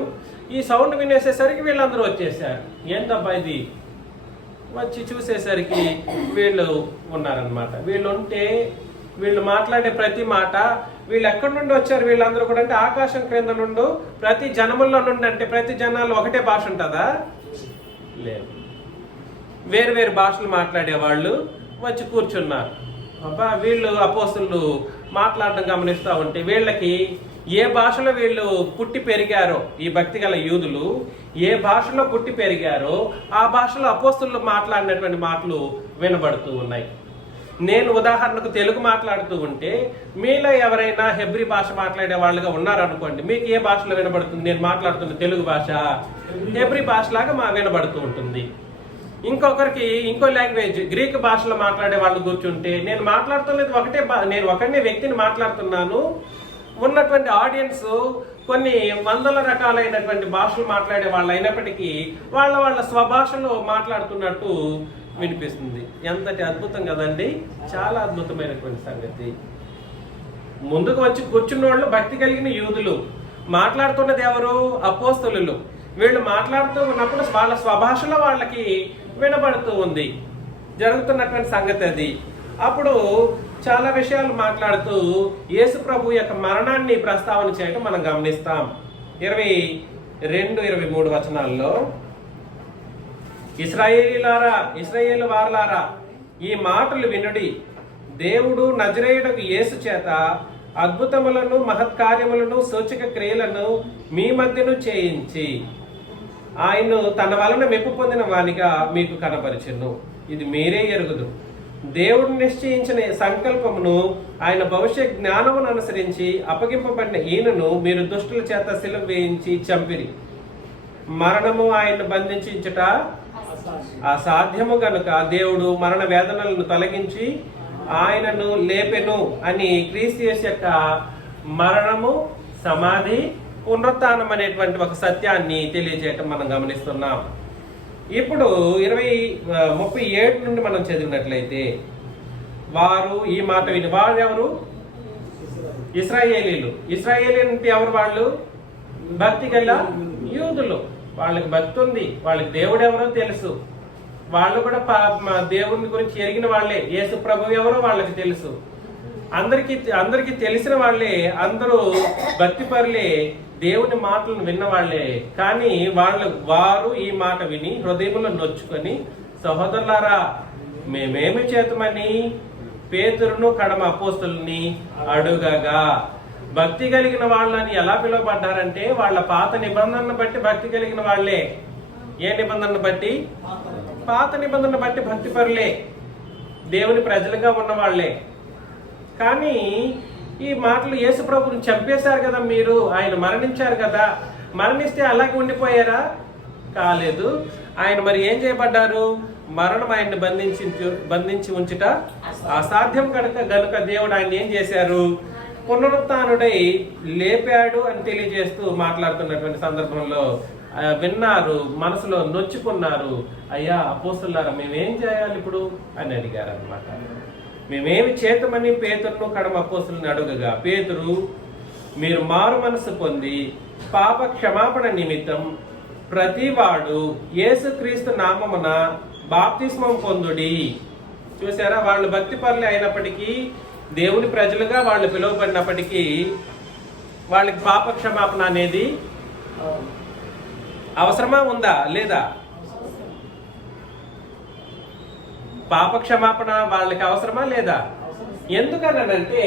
ఈ సౌండ్ వినేసేసరికి వీళ్ళందరూ వచ్చేసారు. ఏంటబ్బా ఇది? వచ్చి చూసేసరికి వీళ్ళు ఉన్నారనమాట. వీళ్ళు మాట్లాడే ప్రతి మాట వీళ్ళు ఎక్కడి నుండి వచ్చారు వీళ్ళందరూ కూడా అంటే ఆకాశం క్రింద నుండి ప్రతి జనముల్లో నుండి అంటే ప్రతి జనాలు ఒకటే భాష ఉంటుందా? లేదు, వేరు వేరు భాషలు మాట్లాడే వాళ్ళు వచ్చి కూర్చున్నారు. అబ్బా వీళ్ళు అపోస్తులు మాట్లాడడం గమనిస్తూ ఉంటే వీళ్ళకి ఏ భాషలో వీళ్ళు పుట్టి పెరిగారో, ఈ భక్తి గల యూదులు ఏ భాషలో పుట్టి పెరిగారో ఆ భాషలో అపోస్తులు మాట్లాడినటువంటి మాటలు వినబడుతూ ఉన్నాయి. నేను ఉదాహరణకు తెలుగు మాట్లాడుతూ ఉంటే మీలో ఎవరైనా హెబ్రీ భాష మాట్లాడే వాళ్ళుగా ఉన్నారనుకోండి, మీకు ఏ భాషలో వినబడుతుంది? నేను మాట్లాడుతున్న తెలుగు భాష హెబ్రీ భాషలాగా వినబడుతూ ఉంటుంది. ఇంకొకరికి ఇంకో లాంగ్వేజ్ గ్రీక్ భాషలో మాట్లాడే వాళ్ళు కూర్చుంటే నేను మాట్లాడుతున్నది నేను ఒకటే వ్యక్తిని మాట్లాడుతున్నాను, ఉన్నటువంటి ఆడియన్స్ కొన్ని వందల రకాలైనటువంటి భాషలు మాట్లాడే వాళ్ళు అయినప్పటికీ వాళ్ళ స్వభాషలో మాట్లాడుతున్నట్టు వినిపిస్తుంది. ఎంతటి అద్భుతం కదండి, చాలా అద్భుతమైనటువంటి సంగతి. ముందుకు వచ్చి కూర్చున్న వాళ్ళు భక్తి కలిగిన యూదులు, మాట్లాడుతున్నది ఎవరు? అపోస్తలులు. వీళ్ళు మాట్లాడుతూ ఉన్నప్పుడు వాళ్ళ స్వభాషలో వాళ్ళకి వినబడుతూ ఉంది జరుగుతున్నటువంటి సంగతి అది. అప్పుడు చాలా విషయాలు మాట్లాడుతూ యేసు ప్రభు యొక్క మరణాన్ని ప్రస్తావన చేయడం మనం గమనిస్తాం. 22-23 వచనాల్లో, ఇశ్రాయేలు వారలారా ఈ మాటలు వినుడి, దేవుడు నజరేయుడకు యేసు చేత అద్భుతములను మహత్కార్యములను సూచక క్రియలను మీ మధ్యను చేయించి ఆయన్ను తన వలన మెప్పు పొందిన వానిగా మీకు కనపరిచెను. ఇది మీరే ఎరుగుదు. దేవుడు నిశ్చయించిన సంకల్పమును ఆయన భవిష్య జ్ఞానమును అనుసరించి అప్పగింపబడిన ఈయనను మీరు దుష్టుల చేత సిలువ వేయించి చంపిరి. మరణము ఆయన్ను బంధించుట అసాధ్యము గనుక దేవుడు మరణ వేదనలను తొలగించి ఆయనను లేపెను అని క్రీస్తు యేసు యొక్క మరణము, సమాధి, పునరుత్థానం అనేటువంటి ఒక సత్యాన్ని తెలియజేయటం మనం గమనిస్తున్నాం. ఇప్పుడు 37 నుండి మనం చదివినట్లయితే, వారు ఈ మాట విని, వారు ఎవరు? ఇశ్రాయేలీలు. ఇశ్రాయేలీలు అంటే ఎవరు? వాళ్ళు భక్తి గల యూదులు. వాళ్ళకి భక్తి ఉంది, వాళ్ళకి దేవుడు ఎవరో తెలుసు, వాళ్ళు కూడా దేవుని గురించి ఎరిగిన వాళ్ళే. యేసు ప్రభు ఎవరో వాళ్ళకి తెలుసు. అందరికి తెలిసిన వాళ్ళే, అందరూ భక్తి పరులే, దేవుని మాటలను విన్నవాళ్లే. కానీ వారు ఈ మాట విని హృదయములో నొచ్చుకొని, సహోదరులారా మేమేమి చేతమని పేతురును కడమ అపోస్తుల్ని అడుగగా, భక్తి కలిగిన వాళ్ళని ఎలా పిలువబడ్డారంటే వాళ్ళ పాత నిబంధనను బట్టి భక్తి కలిగిన వాళ్ళే. ఏ నిబంధనను బట్టి? పాత నిబంధనను బట్టి భక్తి పరులే, దేవుని ప్రజలుగా ఉన్న వాళ్ళే. కానీ ఈ మాటలు యేసు ప్రభుని చంపేశారు కదా మీరు, ఆయన మరణించారు కదా, మరణిస్తే అలాగే ఉండిపోయారా? కాలేదు. ఆయన మరి ఏం చేయబడ్డారు? మరణం ఆయన్ని బంధించి ఉంచుట అసాధ్యం గనుక దేవుడు ఆయన ఏం చేశారు? పునరుత్థానుడై లేపాడు అని తెలియజేస్తూ మాట్లాడుతున్నటువంటి సందర్భంలో విన్నారు, మనసులో నొచ్చుకున్నారు. అయ్యా అపోస్తలులారా మేమేం చేయాలి ఇప్పుడు అని అడిగారు అనమాట. మేమేమి చేతమని పేతురును కడమ అపోస్తలుని అడుగగా, పేతురు మీరు మారు మనసు పొంది పాప క్షమాపణ నిమిత్తం ప్రతివాడు యేసుక్రీస్తు నామమున బాప్తిస్మం పొందుడి. చూసారా, వాళ్ళు భక్తి పరులే అయినప్పటికీ, దేవుని ప్రజలుగా వాళ్ళు పిలువబడినప్పటికీ వాళ్ళకి పాప క్షమాపణ అనేది అవసరమా, ఉందా లేదా? పాప క్షమాపణ వాళ్ళకి అవసరమా లేదా? ఎందుకనంటే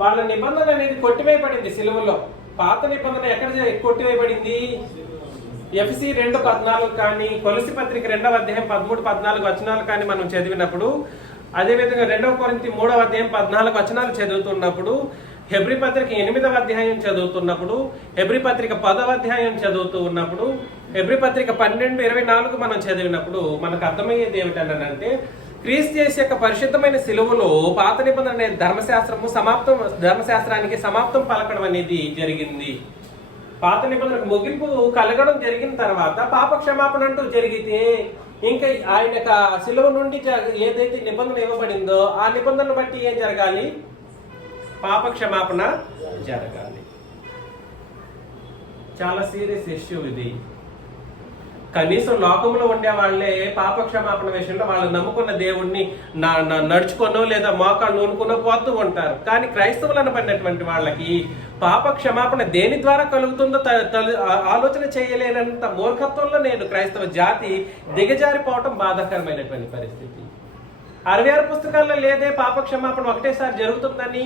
వాళ్ళ నిబంధన అనేది కొట్టివేయబడింది సిలువలో. పాత నిబంధన ఎక్కడ కొట్టివేయబడింది? ఎఫ్సి 2:14 కానీ, కొలసి పత్రిక 2వ అధ్యాయం 13-14 వచనాలు కానీ మనం చదివినప్పుడు, అదేవిధంగా 2వ కొరింథీ 3వ అధ్యాయం 14 వచనాలు చదువుతున్నప్పుడు, హెబ్రీ పత్రిక 8వ అధ్యాయం చదువుతున్నప్పుడు, హెబ్రీ పత్రిక 10వ అధ్యాయం చదువుతూ ఉన్నప్పుడు, హెబ్రీ పత్రిక 12:24 మనం చదివినప్పుడు మనకు అర్థమయ్యేది ఏమిటంటే, క్రీస్తు యేసు యొక్క పరిశుద్ధమైన సిలువలో పాత నిబంధన అనేది ధర్మశాస్త్రానికి సమాప్తం పలకడం అనేది జరిగింది. పాత నిబంధనకు ముగింపు కలగడం జరిగిన తర్వాత పాప క్షమాపణ అంటూ జరిగితే, ఇంకా ఆయన సిలువ నుండి ఏదైతే నిబంధన ఇవ్వబడిందో ఆ నిబంధనను బట్టి ఏం జరగాలి? పాప క్షమాపణ జరగాలి. చాలా సీరియస్ ఇష్యూ ఇది. కనీసం లోకంలో ఉండే వాళ్ళే పాప క్షమాపణ విషయంలో వాళ్ళు నమ్ముకున్న దేవుణ్ణి నడుచుకొనో లేదా మోకాళ్ళు నూనుకునో పోతూ ఉంటారు. కానీ క్రైస్తవులు అనబడినటువంటి వాళ్ళకి పాప క్షమాపణ దేని ద్వారా కలుగుతుందో ఆలోచన చేయలేనంత మూర్ఖత్వంలో నేను క్రైస్తవ జాతి దిగజారిపోవటం బాధాకరమైనటువంటి పరిస్థితి. 66 పుస్తకాల్లో లేదే పాప క్షమాపణ ఒకటేసారి జరుగుతుందని.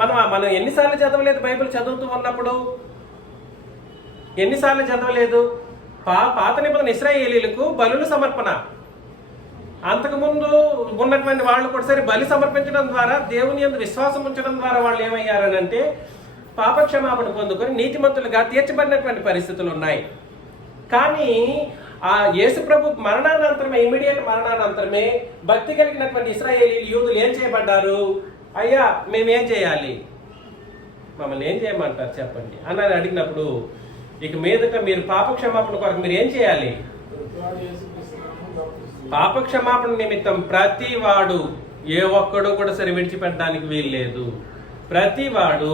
మనం ఎన్నిసార్లు చదవలేదు బైబిల్ చదువుతూ ఉన్నప్పుడు? ఎన్నిసార్లు చదవలేదు? పాత నిబంధన ఇశ్రాయేలీలకు బలుల సమర్పణ, అంతకుముందు ఉన్నటువంటి వాళ్ళు కూడా సరే బలి సమర్పించడం ద్వారా దేవుని యందు విశ్వాసం ఉంచడం ద్వారా వాళ్ళు ఏమయ్యారనంటే పాపక్షమాపణ పొందుకొని నీతిమంతులుగా తీర్చబడినటువంటి పరిస్థితులు ఉన్నాయి. కానీ ఆ యేసు ప్రభు మరణానంతరమే, ఇమ్మీడియట్ మరణానంతరమే భక్తి కలిగినటువంటి ఇశ్రాయేలీలు యూదులు ఏం చేయబడ్డారు? అయ్యా మేమేం చేయాలి, మమ్మల్ని ఏం చేయమంటారు చెప్పండి అని అడిగినప్పుడు, ఇక మీదట మీరు పాప క్షమాపణ కొరకు మీరు ఏం చేయాలి? పాప క్షమాపణ నిమిత్తం ప్రతి వాడు, ఏ ఒక్కడు కూడా సరి విడిచిపెట్టడానికి వీల్లేదు. ప్రతి వాడు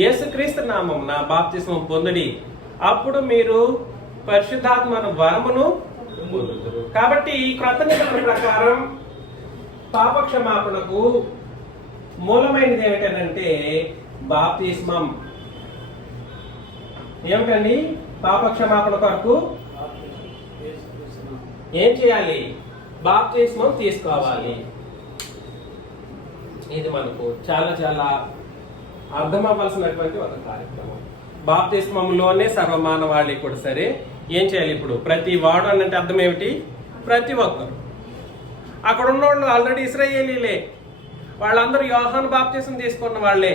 యేసుక్రీస్తు నామమున బాప్తిస్మం పొందుడి, అప్పుడు మీరు పరిశుద్ధాత్మ వరమును పొందుతారు. కాబట్టి ఈ క్రొత్త నిబంధన ప్రకారం పాప క్షమాపణకు మూలమైనది ఏమిటంటే బాప్తిస్మం. ఏమిటండి? పాప క్షమాపణ కొరకు ఏం చేయాలి? బాప్తిస్మం తీసుకోవాలి. ఇది మనకు చాలా చాలా అర్థం అవ్వాల్సినటువంటి ఒక కార్యక్రమం. బాప్తిస్మంలోనే సర్వమానవాళి కూడా సరే ఏం చేయాలి? ఇప్పుడు ప్రతి వాడు అనంటే అర్థం ఏమిటి? ప్రతి ఒక్కరు. అక్కడ ఉన్న వాళ్ళు ఆల్రెడీ ఇశ్రాయేలీలే, వాళ్ళందరూ యోహాను బాప్తిస్మం తీసుకున్న వాళ్ళే.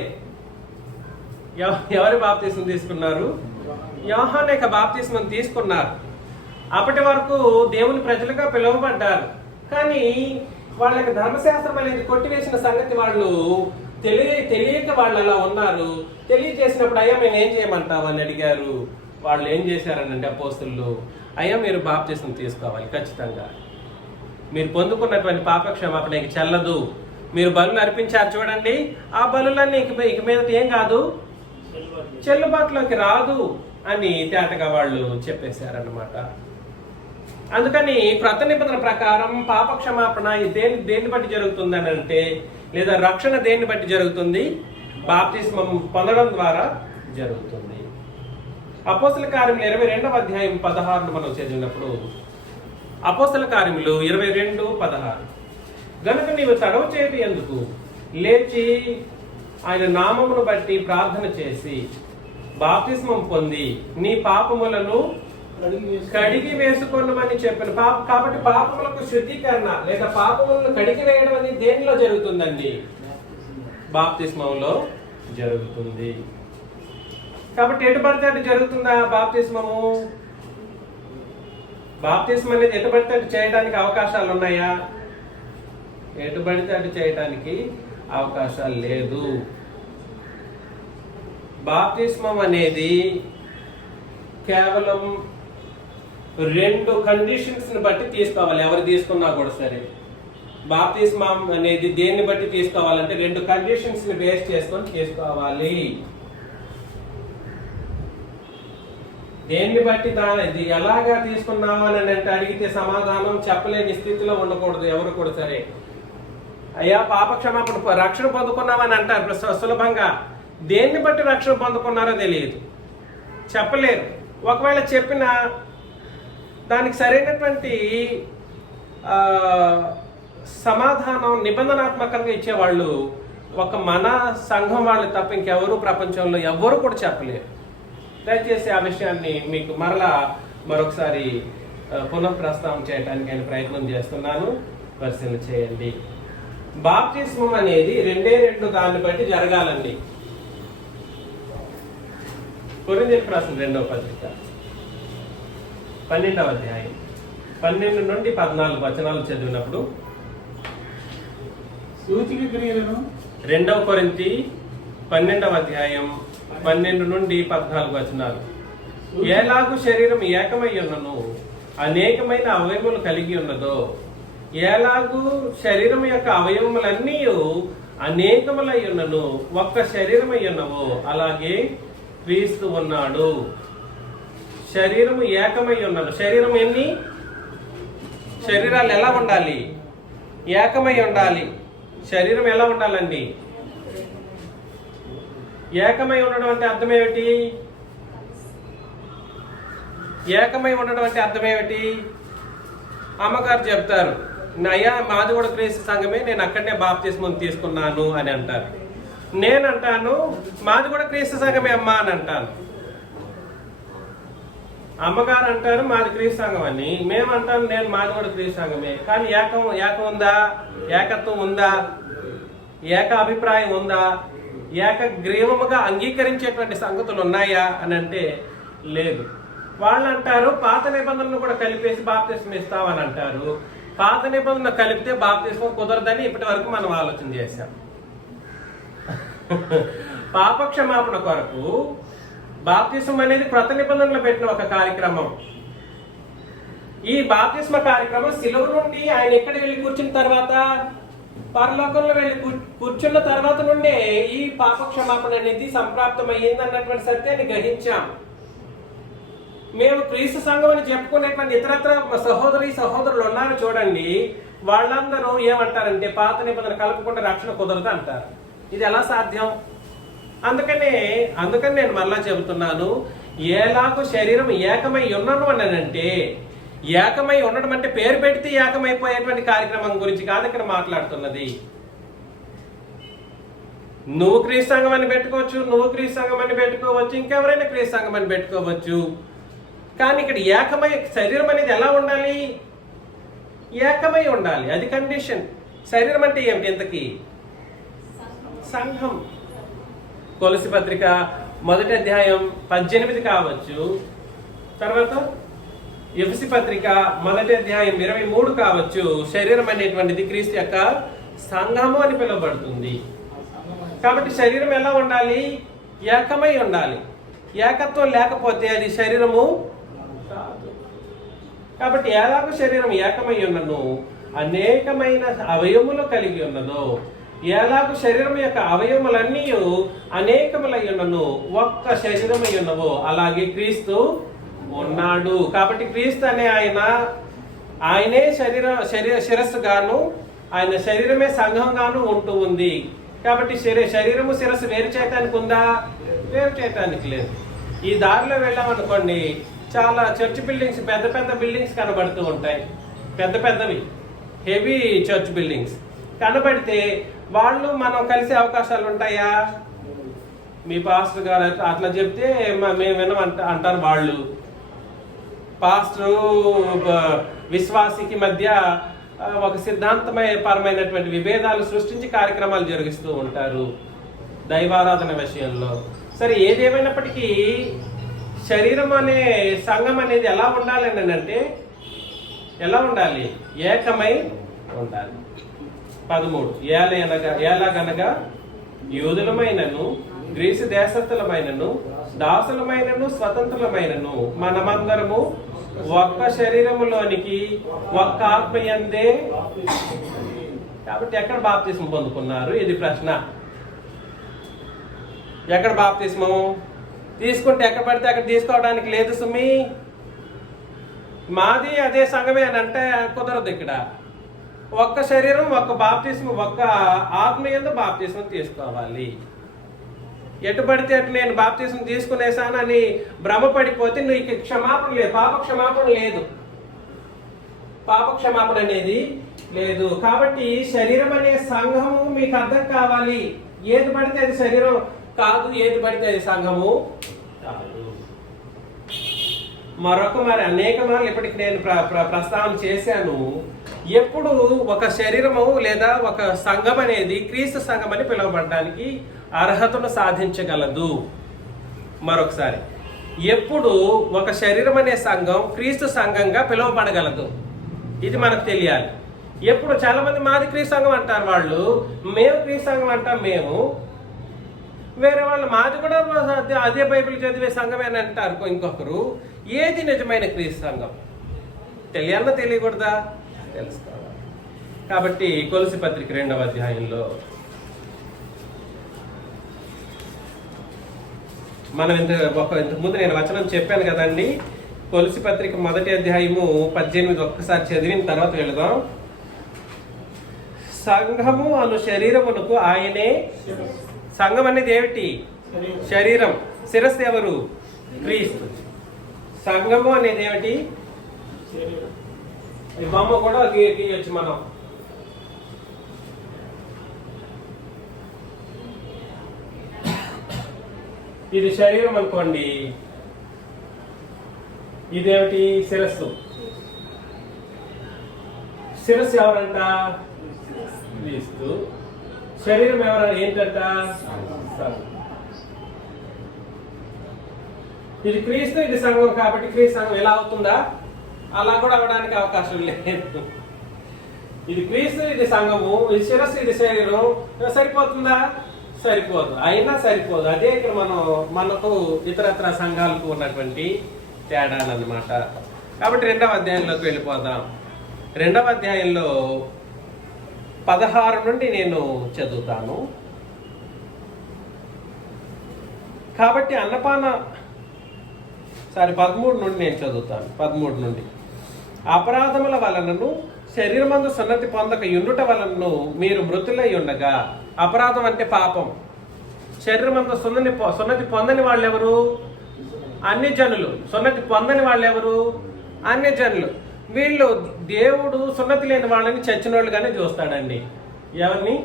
ఎవరి బాప్తిస్మం తీసుకున్నారు? యోహాను యొక్క బాప్తిస్మం తీసుకున్నారు. అప్పటి వరకు దేవుని ప్రజలుగా పిలువబడ్డారు. కానీ వాళ్ళకి ధర్మశాస్త్రం అనేది కొట్టివేసిన సంగతి వాళ్ళు తెలియక వాళ్ళు అలా ఉన్నారు. తెలియజేసినప్పుడు అయ్యా మేము ఏం చేయమంటావు అని అడిగారు. వాళ్ళు ఏం చేశారనంటే అపోస్తులు, అయ్యా మీరు బాప్తిస్మం తీసుకోవాలి ఖచ్చితంగా, మీరు పొందుకున్నటువంటి పాప క్షమాపణకి చెల్లదు. మీరు బలులు అర్పించారు చూడండి, ఆ బలులన్నీ ఇక మీద ఏం కాదు, చెల్లుబాటులోకి రాదు అని తేటగా వాళ్ళు చెప్పేశారన్నమాట. అందుకని క్రొత్త నిబంధన ప్రకారం పాప క్షమాపణ దేన్ని బట్టి జరుగుతుంది అని అంటే, లేదా రక్షణ దేన్ని బట్టి జరుగుతుంది? బాప్తిస్మం పొందడం ద్వారా జరుగుతుంది. అపోస్తల కార్యములు 22వ అధ్యాయం 16 మనం చదివినప్పుడు, అపోస్తల కార్యములు 22:16, గనుక నీవు తడవ చేయటి ఎందుకు లేచి ఆయన నామమును బట్టి ప్రార్థన చేసి బాప్తిస్మం పొంది నీ పాపములను కడిగి వేసుకొనమని చెప్పిన. కాబట్టి పాపములకు శుద్ధీకరణ లేదా పాపములను కడిగి వేయడం అనేది దేనిలో జరుగుతుందండి? బాప్తిస్మంలో జరుగుతుంది. కాబట్టి ఎటు పడితే అటు జరుగుతుందా బాప్తిస్మము? బాప్తిస్మం అనేది ఎటు పడితే అటు చేయడానికి అవకాశాలు ఉన్నాయా? ఎటు పడితే అటు చేయడానికి అవకాశాలు లేదు. బాప్తిస్మం అనేది కేవలం 2 కండిషన్స్ ని బట్టి తీసుకోవాలి. ఎవరు తీసుకున్నా కూడా సరే, బాప్తిస్మం అనేది దేన్ని బట్టి తీసుకోవాలంటే 2 కండిషన్స్ ని బేస్ చేసుకొని తీసుకోవాలి. దేన్ని బట్టి ఇది ఎలాగా తీసుకున్నావు అని అంటే అడిగితే సమాధానం చెప్పలేని స్థితిలో ఉండకూడదు ఎవరు కూడా సరే. అయ్యా పాప క్షమాపణ రక్షణ పొందుకున్నామని అంటారు సులభంగా, దేన్ని బట్టి రక్షణ పొందుకున్నారో తెలియదు, చెప్పలేరు. ఒకవేళ చెప్పినా దానికి సరైనటువంటి సమాధానం నిబంధనాత్మకంగా ఇచ్చేవాళ్ళు ఒక మన సంఘం వాళ్ళు తప్ప ఇంకెవరు ప్రపంచంలో ఎవరు కూడా చెప్పలేరు. దయచేసి ఆ విషయాన్ని మీకు మరొకసారి పునఃప్రస్తావన చేయడానికి నేను ప్రయత్నం చేస్తున్నాను, పరిశీలన చేయండి. బాప్తిస్మం అనేది 2 దాన్ని బట్టి జరగాలండి. కొరింథీయులకు రాసిన 2వ పత్రిక 12వ అధ్యాయం 12 నుండి 14 వచనాలు చదివినప్పుడు, సూచిక క్రియలను 2వ కొరింథీ 12వ అధ్యాయం 12 నుండి 14 వచనాలు, ఎలాగూ శరీరం ఏకమై ఉన్నను అనేకమైన అవయవములు కలిగి ఉన్నదో, ఎలాగూ శరీరం యొక్క అవయవములన్నీ అనేకములై ఉన్నను ఒక్క శరీరమై ఉన్నవో, అలాగే క్రీస్తు ఉన్నాడు. శరీరము ఏకమై ఉన్నది. శరీరం ఎన్ని శరీరాలు ఎలా ఉండాలి? ఏకమై ఉండాలి. శరీరం ఎలా ఉండాలండి? ఏకమై ఉండడం అంటే అర్థం ఏమిటి? ఏకమై ఉండడం అంటే అర్థం ఏమిటి? అమ్మగారు చెప్తారు, అయ్యా మాది కూడా క్రీస్తు సంఘమే, నేను అక్కడనే బాప్తిస్మం తీసుకున్నాను అని అంటారు. నేను అంటాను మాది కూడా క్రీస్తు సంఘమే అమ్మా అని అంటాను. అమ్మగారు అంటారు మాది క్రీస్తు సంఘం అని, మేము అంటాను నేను మాది కూడా క్రీస్తు సంఘమే. కానీ ఏకం ఉందా? ఏకత్వం ఉందా? ఏక అభిప్రాయం ఉందా? ఏకగ్రీవముగా అంగీకరించేటువంటి సంగతులు ఉన్నాయా అని అంటే లేదు. వాళ్ళు అంటారు పాత నిబంధనలు కూడా కలిపేసి బాప్తిస్మం ఇస్తామని అంటారు. పాత నిబంధన కలిపితే బాప్తిస్మం కుదరదని ఇప్పటి వరకు మనం ఆలోచన చేశాం. పాప క్షమాపణ కొరకు బాప్తిస్మం అనేది క్రొత్త నిబంధనలు పెట్టిన ఒక కార్యక్రమం. ఈ బాప్తిస్మ కార్యక్రమం శిలువ నుండి ఆయన ఎక్కడ వెళ్ళి కూర్చున్న తర్వాత, పరలోకంలో వెళ్ళి కూర్చున్న తర్వాత నుండే ఈ పాప క్షమాపణ అనేది సంప్రాప్తం అయ్యింది అన్నటువంటి సత్యాన్ని గ్రహించాం. మేము క్రీస్తు సంఘం అని చెప్పుకునేటువంటి ఇతరత్ర సహోదరులు ఉన్నారు చూడండి, వాళ్ళందరూ ఏమంటారంటే పాత నిబంధన కలుపుకుంటే రక్షణ కుదరదు అంటారు. ఇది ఎలా సాధ్యం? అందుకని నేను మళ్ళా చెబుతున్నాను, ఎలాగో శరీరం ఏకమై ఉండడం అని అంటే, ఏకమై ఉండడం అంటే పేరు పెడితే ఏకమైపోయేటువంటి కార్యక్రమం గురించి కాదు ఇక్కడ మాట్లాడుతున్నది. నువ్వు క్రీస్తు సంఘం అని పెట్టుకోవచ్చు, నువ్వు క్రీస్తు సంఘం అని పెట్టుకోవచ్చు, ఇంకెవరైనా క్రీస్తు సంఘం అని పెట్టుకోవచ్చు. కానీ ఇక్కడ ఏకమై శరీరం అనేది ఎలా ఉండాలి? ఏకమై ఉండాలి, అది కండిషన్. శరీరం అంటే ఏమిటి ఇంతకీ? సంఘం. కొలసి పత్రిక 1వ అధ్యాయం 18 కావచ్చు, తర్వాత ఎఫెసీ పత్రిక 1వ అధ్యాయం 23 కావచ్చు. శరీరం అనేటువంటిది క్రీస్తు యొక్క సంఘము అని పిలువబడుతుంది. కాబట్టి శరీరం ఎలా ఉండాలి? ఏకమై ఉండాలి. ఏకత్వం లేకపోతే అది శరీరము కాదు. కాబట్టి ఎలాగో శరీరం ఏకమై ఉన్నను, అనేకమైన అవయములు కలిగి ఉన్నదో, ఎలాగో శరీరం యొక్క అవయములన్నీ అనేకములై ఉన్నను, ఒక్క శరీరమై ఉన్నవో, అలాగే క్రీస్తు ఉన్నాడు. కాబట్టి క్రీస్తు అనే ఆయనే శిరస్సు గాను, ఆయన శరీరమే సంఘం గాను ఉంటూ ఉంది. కాబట్టి శరీరము శిరస్సు వేరు చేయటానికి ఉందా? వేరు చేయటానికి లేదు. ఈ దారిలో వెళ్ళామనుకోండి, చాలా చర్చ్ బిల్డింగ్స్, పెద్ద పెద్ద బిల్డింగ్స్ కనబడుతూ ఉంటాయి. పెద్ద పెద్దవి హెవీ చర్చ్ బిల్డింగ్స్ కనబడితే వాళ్ళు మనం కలిసే అవకాశాలు ఉంటాయా? మీ పాస్టర్ గారు అట్లా చెప్తే మేము వినమంట అంటారు వాళ్ళు. పాస్టరు విశ్వాసికి మధ్య ఒక సిద్ధాంతపరమైనటువంటి విభేదాలు సృష్టించి కార్యక్రమాలు జరిగిస్తూ ఉంటారు దైవారాధన విషయంలో. సరే, ఏదేమైనప్పటికీ శరీరం అనే సంఘం అనేది ఎలా ఉండాలి అంటే, ఎలా ఉండాలి? ఏకమై ఉండాలి. 13 ఎలాగనగా యూదులమైనను గ్రీసు దేశస్థులమైనను దాసులమైనను స్వతంత్రులమైనను మనమందరము ఒక్క శరీరములోనికి ఒక్క ఆత్మయందే. కాబట్టి ఎక్కడ బాప్తిస్మం పొందుకున్నారు? ఇది ప్రశ్న. ఎక్కడ బాప్తిస్మం తీసుకుంటే ఎక్కడ పడితే అక్కడ తీసుకోవడానికి లేదు సుమి. మాది అదే సంఘమే అని అంటే కుదరదు. ఇక్కడ ఒక్క శరీరం, ఒక్క బాప్తిస్మం, ఒక్క ఆత్మయందు బాప్తిస్మం తీసుకోవాలి. ఎటు పడితే అటు నేను బాప్తిస్మం తీసుకునేసానని భ్రమపడిపోతే నీకు క్షమాపణ లేదు, పాప క్షమాపణ లేదు. పాప క్షమాపణ అనేది లేదు. కాబట్టి శరీరం అనే సంఘము మీకు అర్థం కావాలి. ఏది పడితే అది శరీరం కాదు, ఏది పడితే అది సంఘము కాదు. మరి అనేక మార్లు ఇప్పటికి నేను ప్రస్తావన చేశాను. ఎప్పుడు ఒక శరీరము లేదా ఒక సంఘం అనేది క్రీస్తు సంఘం అని పిలువబడడానికి అర్హతను సాధించగలదు. మరొకసారి, ఎప్పుడు ఒక శరీరం అనే సంఘం క్రీస్తు సంఘంగా పిలువబడగలదు, ఇది మనకు తెలియాలి. ఎప్పుడు చాలా మంది మాది క్రీస్తు సంఘం అంటారు వాళ్ళు, మేము క్రీస్తు సంఘం అంటాం మేము. వేరే వాళ్ళు మాది కూడా అదే బైబిల్ చదివే సంఘమే అని అంటారు ఇంకొకరు. ఏది నిజమైన క్రీస్తు సంఘం? తెలియాలన్నా తెలియకూడదా? తెలుసుకోవాలి. కాబట్టి కొలసి పత్రిక 2వ అధ్యాయంలో మనం ఇంతకు ముందు నేను వచనం చెప్పాను కదండి, కొలసి పత్రిక 1వ అధ్యాయము 18 ఒక్కసారి చదివిన తర్వాత వెళదాం. సంఘము అను శరీరమునకు ఆయనే. సంఘం అనేది ఏమిటి? శరీరం. శిరస్సు ఎవరు? క్రీస్తు. సంఘము అనేది ఏమిటి? ఈ బొమ్మ కూడా గీయొచ్చు మనం. ఇది శరీరం అనుకోండి, ఇదేమిటి? శిరస్సు. శిరస్సు ఎవరంట? క్రీస్తు. శరీరం ఏంటంట? ఇది క్రీస్తు, ఇది సంఘం. కాబట్టి క్రీస్తు సంఘం ఎలా అవుతుందా? అలా కూడా అవడానికి అవకాశం లేదు. ఇది క్రీస్తు, ఇది సంఘము, ఇది శిరస్సు, ఇది శరీరం. సరిపోతుందా? సరిపోదు. అయినా సరిపోదు. అదే ఇక్కడ మనకు ఇతరత్ర సంఘాలకు ఉన్నటువంటి తేడాలు అన్నమాట. కాబట్టి 2వ అధ్యాయంలోకి వెళ్ళిపోదాం. 2వ అధ్యాయంలో 16 నుండి నేను చదువుతాను. కాబట్టి 13 నుండి నేను చదువుతాను. 13 నుండి. అపరాధముల వలనను శరీరమందు సున్నతి పొందక యుండుట వలనను మీరు మృతులై ఉండగా. అపరాధం అంటే పాపం. శరీరమందు సున్నతి పొందని వాళ్ళు ఎవరు? అన్యజనులు. సున్నతి పొందని వాళ్ళు ఎవరు? అన్యజనులు. వీళ్ళు దేవుడు సున్నతి లేని వాళ్ళని చచ్చినోళ్ళుగానే చూస్తాడండి. ఎవరిని?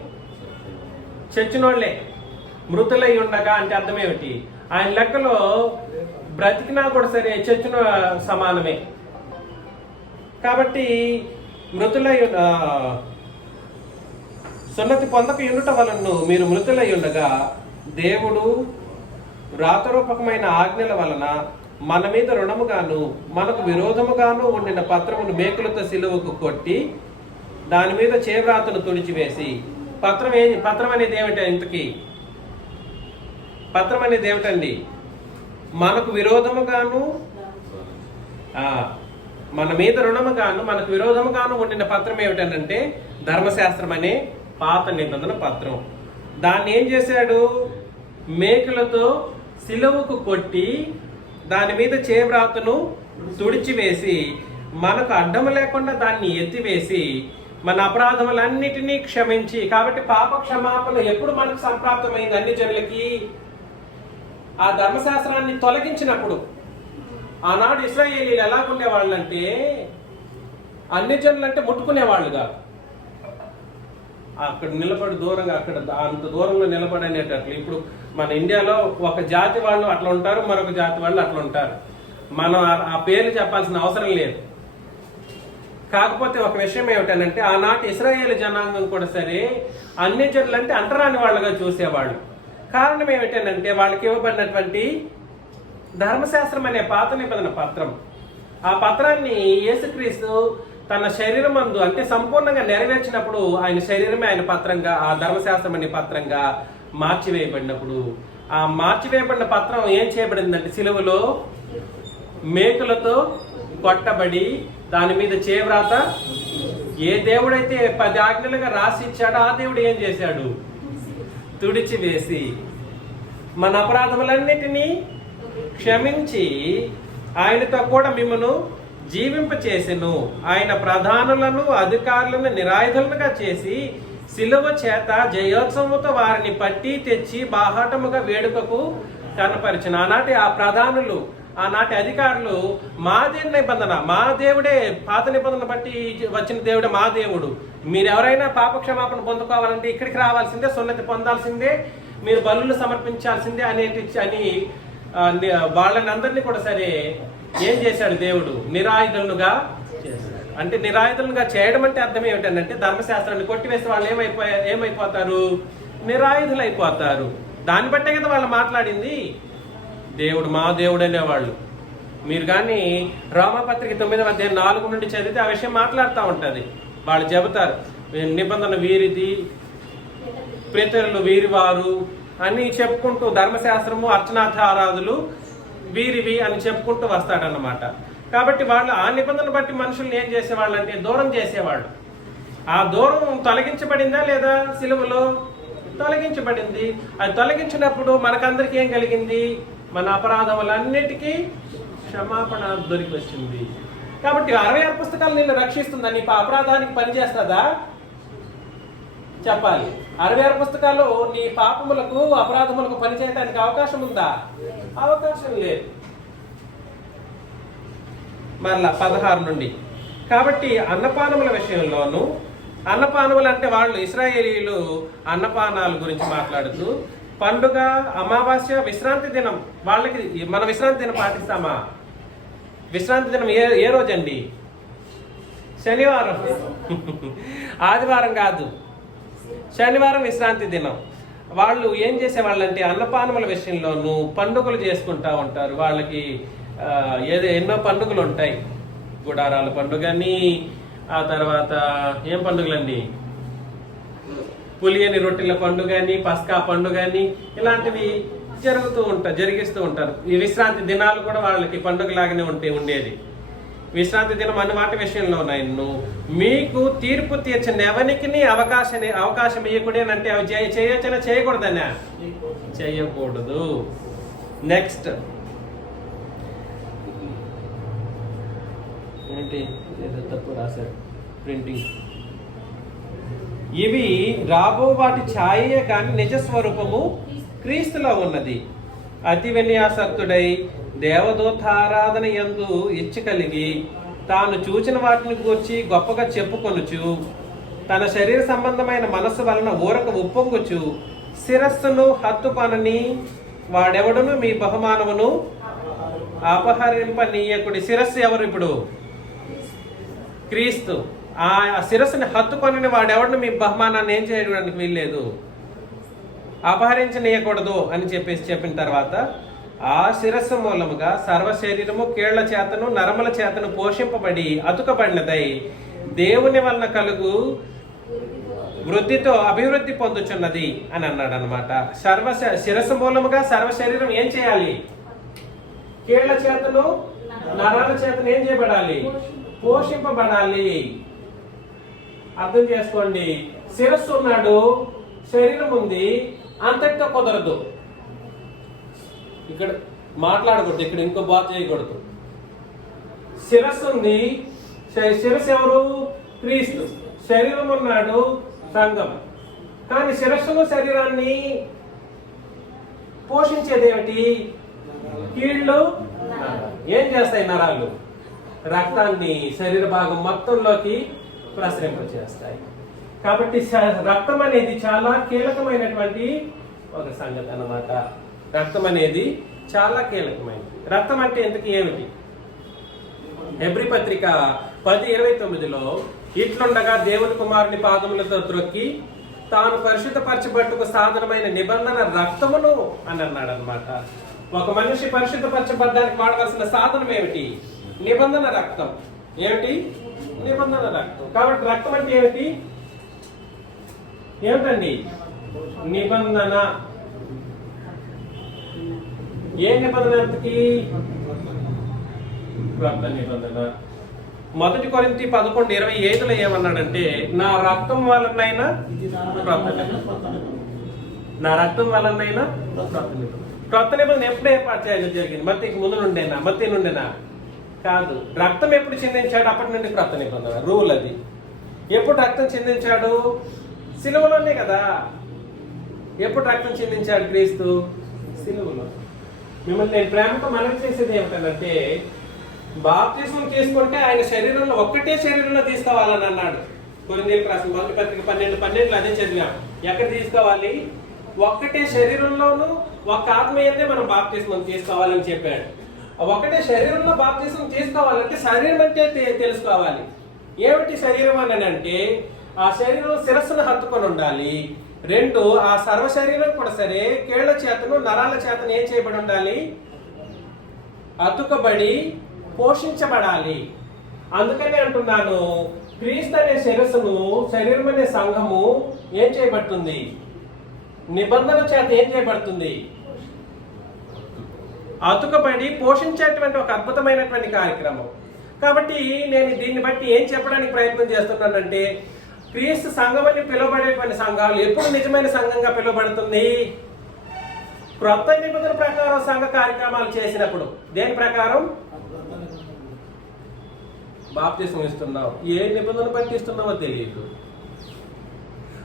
చచ్చినోళ్లే. మృతులై ఉండగా అంటే అర్థం ఏమిటి? ఆయన లెక్కలో బ్రతికినా కూడా సరే చచ్చిన సమానమే. కాబట్టి మృతులై సున్నతి పొందక యుండుట వలన మీరు మృతులై ఉండగా దేవుడు రాతరూపకమైన ఆజ్ఞల వలన మన మీద రుణముగాను మనకు విరోధముగాను ఉండిన పత్రమును మేకులతో సిలువకు కొట్టి దాని మీద చేవ్రాతను తుడిచివేసి. పత్రం అనేది ఏమిటి? ఇంతకీ పత్రం అనేది ఏమిటండి? మనకు విరోధముగాను మన మీద రుణముగాను మనకు విరోధముగాను ఉండిన పత్రం ఏమిటంటే ధర్మశాస్త్రం అనే పాత నిబంధన పత్రం. దాన్ని ఏం చేశాడు? మేకులతో సిలువకు కొట్టి దాని మీద చేవ్రాతను తుడిచివేసి మనకు అడ్డము లేకుండా దాన్ని ఎత్తివేసి మన అపరాధములన్నిటినీ క్షమించి. కాబట్టి పాప క్షమాపణ ఎప్పుడు మనకు సంప్రాప్తమైంది? అన్ని జనులకి. ఆ ధర్మశాస్త్రాన్ని తొలగించినప్పుడు. ఆనాడు ఇశ్రాయేలీలు ఎలాగుండేవాళ్ళంటే అన్ని జనులు అంటే ముట్టుకునేవాళ్ళుగా. అక్కడ నిలబడి దూరంగా, అక్కడ అంత దూరంలో నిలబడనేటట్లు. ఇప్పుడు మన ఇండియాలో ఒక జాతి వాళ్ళు అట్లా ఉంటారు, మరొక జాతి వాళ్ళు అట్లా ఉంటారు. మనం ఆ పేర్లు చెప్పాల్సిన అవసరం లేదు. కాకపోతే ఒక విషయం ఏమిటనంటే ఆనాటి ఇశ్రాయేలు జనాంగం కూడా సరే అన్ని జనులు అంటే అంటరాని వాళ్ళుగా చూసేవాళ్ళు. కారణం ఏమిటంటే వాళ్ళకి ఇవ్వబడినటువంటి ధర్మశాస్త్రం అనే పాత నిబంధన పత్రం. ఆ పత్రాన్ని యేసుక్రీస్తు తన శరీరం అందు అంటే సంపూర్ణంగా నెరవేర్చినప్పుడు ఆయన శరీరమే ఆయన పత్రంగా, ఆ ధర్మశాస్త్రం అనే పత్రంగా మార్చివేయబడినప్పుడు ఆ మార్చివేయబడిన పత్రం ఏం చేయబడిందంటే సిలువలో మేకులతో కొట్టబడి దాని మీద చేవ్రాత. ఏ దేవుడైతే 10 ఆజ్ఞలుగా రాసి ఇచ్చాడో ఆ దేవుడు ఏం చేశాడు? తుడిచివేసి మన అపరాధములన్నిటినీ క్షమించి ఆయనతో కూడా మిమ్మను జీవింపచేసెను. ఆయన ప్రధానులను అధికారులను నిరాయుధులుగా చేసి సిలువ చేత జయోత్సవముతో వారిని పట్టి తెచ్చి బాహాటముగా వేడుకకు కనపరిచిన. ఆనాటి ఆ ప్రధానులు, ఆనాటి అధికారులు మాదే నిబంధన, మా దేవుడే, పాత నిబంధన బట్టి వచ్చిన దేవుడే మా దేవుడు. మీరు ఎవరైనా పాపక్షమాపణ పొందుకోవాలంటే ఇక్కడికి రావాల్సిందే, సున్నతి పొందాల్సిందే, మీరు బలులు సమర్పించాల్సిందే అని వాళ్ళని అందరినీ కూడా సరే ఏం చేశాడు దేవుడు? నిరాయుధులుగా చేశాడు. అంటే నిరాయుధులుగా చేయడం అంటే అర్థం ఏమిటంటే ధర్మశాస్త్రాన్ని కొట్టివేస్తే వాళ్ళు ఏమైపోతారు? నిరాయుధులు అయిపోతారు. దాన్ని బట్టే కదా వాళ్ళు మాట్లాడింది. దేవుడు మా దేవుడు అనేవాళ్ళు. మీరు కానీ రోమాపత్రిక 9వ అధ్యాయం 4 నుండి చదివితే ఆ విషయం మాట్లాడుతూ ఉంటుంది. వాళ్ళు చెబుతారు నిబంధన వీరిది, పితరులు వీరివారు అని చెప్పుకుంటూ ధర్మశాస్త్రము అర్చనాధారాదులు వీరివి అని చెప్పుకుంటూ వస్తాడన్నమాట. కాబట్టి వాళ్ళు ఆ నిబంధన బట్టి మనుషుల్ని ఏం చేసేవాళ్ళు అంటే దూరం చేసేవాళ్ళు. ఆ దూరం తొలగించబడిందా లేదా? సిలువలో తొలగించబడింది. అది తొలగించినప్పుడు మనకందరికీ ఏం కలిగింది? మన అపరాధములన్నిటికీ క్షమాపణ దొరికి వచ్చింది. కాబట్టి 66 పుస్తకాలు నిన్ను రక్షిస్తుందా? నీ అపరాధానికి పనిచేస్తుందా? చెప్పాలి. 66 పుస్తకాలు నీ పాపములకు అపరాధములకు పనిచేయడానికి అవకాశం ఉందా? అవకాశం లేదు. మరలా 16 నుండి, కాబట్టి అన్నపానముల విషయంలోనూ, అన్నపానములు అంటే వాళ్ళు ఇశ్రాయేలీయులు అన్నపానాల గురించి మాట్లాడుతూ, పండుగ, అమావాస్య, విశ్రాంతి దినం, వాళ్ళకి మన విశ్రాంతి దినం పాటిస్తామా? విశ్రాంతి దినం ఏ రోజండి? శనివారం. ఆదివారం కాదు, శనివారం విశ్రాంతి దినం. వాళ్ళు ఏం చేసేవాళ్ళంటే అన్నపానముల విషయంలోనూ పండుగలు చేసుకుంటా ఉంటారు. వాళ్ళకి ఎన్నో పండుగలు ఉంటాయి. గుడారాల పండుగని, ఆ తర్వాత ఏం పండుగలండి, పులియని రొట్టెల పండుగని, పస్కా పండుగని, ఇలాంటివి జరిగిస్తూ ఉంటారు. ఈ విశ్రాంతి దినాలు కూడా వాళ్ళకి పండుగలాగానే ఉండేది. విశ్రాంతి దినం అన్న మాట విషయంలో నేను మీకు తీర్పు తీర్చిన ఎవరికి అవకాశం ఇవ్వకూడదంటే అవి చేయొచ్చనా చేయకూడదనా? చేయకూడదు. నెక్స్ట్ ఏంటి, తప్పు రాశారు ప్రింటింగ్. ఇవి రాబో వాటి ఛాయే కానీ నిజ స్వరూపము క్రీస్తులో ఉన్నది. అతి విన్యాసక్తుడై దేవదూతారాధన యందు ఇచ్చ కలిగి తాను చూచిన వాటిని గూర్చి గొప్పగా చెప్పుకొనుచు, తన శరీర సంబంధమైన మనస్సు వలన ఊరక ఉప్పొంగుచు, శిరస్సును హత్తుకొనని వాడెవడును మీ బహుమానమును అపహరింపనీయకుడి. శిరస్సు ఎవరు? ఇప్పుడు క్రీస్తు. ఆ శిరస్సుని హత్తుకొని వాడెవడిని మీ బహుమానాన్ని ఏం చేయడానికి వీల్లేదు, అపహరించనీయకూడదు అని చెప్పిన తర్వాత, ఆ శిరస్సు మూలముగా సర్వ శరీరము కీళ్ల చేతను నరముల చేతను పోషింపబడి అతుకబడినదై దేవుని వలన కలుగు వృద్ధితో అభివృద్ధి పొందుచున్నది అని అన్నాడు అనమాట. శిరస్సు మూలముగా సర్వ శరీరం ఏం చేయాలి? కీళ్ల చేతను నరాల చేతను ఏం చేయబడాలి? పోషింపబడాలి. అర్థం చేసుకోండి. శిరస్సు ఉన్నాడు, శరీరం ఉంది, అంతటితో కుదరదు. ఇక్కడ మాట్లాడకూడదు, ఇక్కడ ఇంకో బాధ చేయకూడదు. శిరస్సు ఉంది, శిరస్సు ఎవరు? క్రీస్తు. శరీరం ఉన్నాడు, సంఘం. కానీ శిరస్సును శరీరాన్ని పోషించేది ఏమిటి? కీళ్ళు. ఏం చేస్తాయి నరాలు? రక్తాన్ని శరీర భాగం మొత్తంలోకి ప్రసరింపచేస్తాయి. కాబట్టి రక్తం అనేది చాలా కీలకమైనటువంటి ఒక సంగతి అన్నమాట. రక్తం అనేది చాలా కీలకమైనది. రక్తం అంటే ఎందుకు ఏమిటి? హెబ్రీ పత్రిక 10:29లో ఇట్లుండగా దేవుని కుమారుని పాదములతో త్రొక్కి తాను పరిశుద్ధపరచబట్టుకు సాధనమైన నిబంధన రక్తమును అని అన్నాడు అనమాట. ఒక మనిషి పరిశుద్ధపరచబడ్డానికి వాడవలసిన సాధనం ఏమిటి? నిబంధన రక్తం. ఏమిటి? నిబంధన రక్తం. కాబట్టి రక్తం అంటే ఏమిటి? ఏమిటండి? నిబంధన. ఏ నిబంధన? అంతకి రక్త నిబంధన. 1 కొరింథీ 11:25లో ఏమన్నాడంటే, నా రక్తం వలనైనా నా రక్తం వలనైనా క్రొత్త నిబంధన ఎప్పుడు ఏర్పాటు చేయడం జరిగింది? మత్తీకి ముందు నుండేనా? మత్తీ నుండేనా? కాదు. రక్తం ఎప్పుడు చిందించాడు? అప్పటి నుండి క్రొత్త నిబంధన రూల్ అది. ఎప్పుడు రక్తం చిందించాడు? సిలువలోనే కదా. ఎప్పుడు రక్తం చిందించాడు క్రీస్తు? సిలువలో. మిమ్మల్ని నేను ప్రేమతో మనవి చేసేది ఏమిటంటే, బాప్తిస్మం తీసుకుంటే ఆయన శరీరంలో ఒక్కటే శరీరంలో తీసుకోవాలని అన్నాడు. కొరింథీయులకు రాసిన 1 పత్రిక 12:12 అదే చదివాం. ఎక్కడ తీసుకోవాలి? ఒక్కటే శరీరంలోనూ ఒక్క ఆత్మీయతే మనం బాప్తిస్మం తీసుకోవాలని చెప్పాడు. ఒకటే శరీరంలో బాప్తిస్మం తీసుకోవాలంటే శరీరం అంటే తెలుసుకోవాలి. ఏమిటి శరీరం అని అంటే, ఆ శరీరం శిరస్సును హత్తుకొని ఉండాలి. 2, ఆ సర్వ శరీరం కూడా సరే కీళ్ల చేతను నరాల చేతను ఏం చేయబడి ఉండాలి? అతుకబడి పోషించబడాలి. అందుకని అంటున్నాను, క్రీస్తు అనే శిరస్సును, శరీరం అనే సంఘము ఏం చేయబడుతుంది? నిబంధన చేత ఏం చేయబడుతుంది? అతుకబడి పోషించేటువంటి ఒక అద్భుతమైనటువంటి కార్యక్రమం. కాబట్టి నేను దీన్ని బట్టి ఏం చెప్పడానికి ప్రయత్నం చేస్తున్నానంటే, క్రీస్తు సంఘం అని పిలువబడేటువంటి సంఘాలు ఎప్పుడు నిజమైన సంఘంగా పిలువబడుతుంది? క్రొత్త నిబంధన ప్రకారం సంఘ కార్యక్రమాలు చేసినప్పుడు దేని ప్రకారం బాప్తిస్మం ఇస్తున్నావు, ఏ నిబంధన బట్టి ఇస్తున్నావో తెలియదు.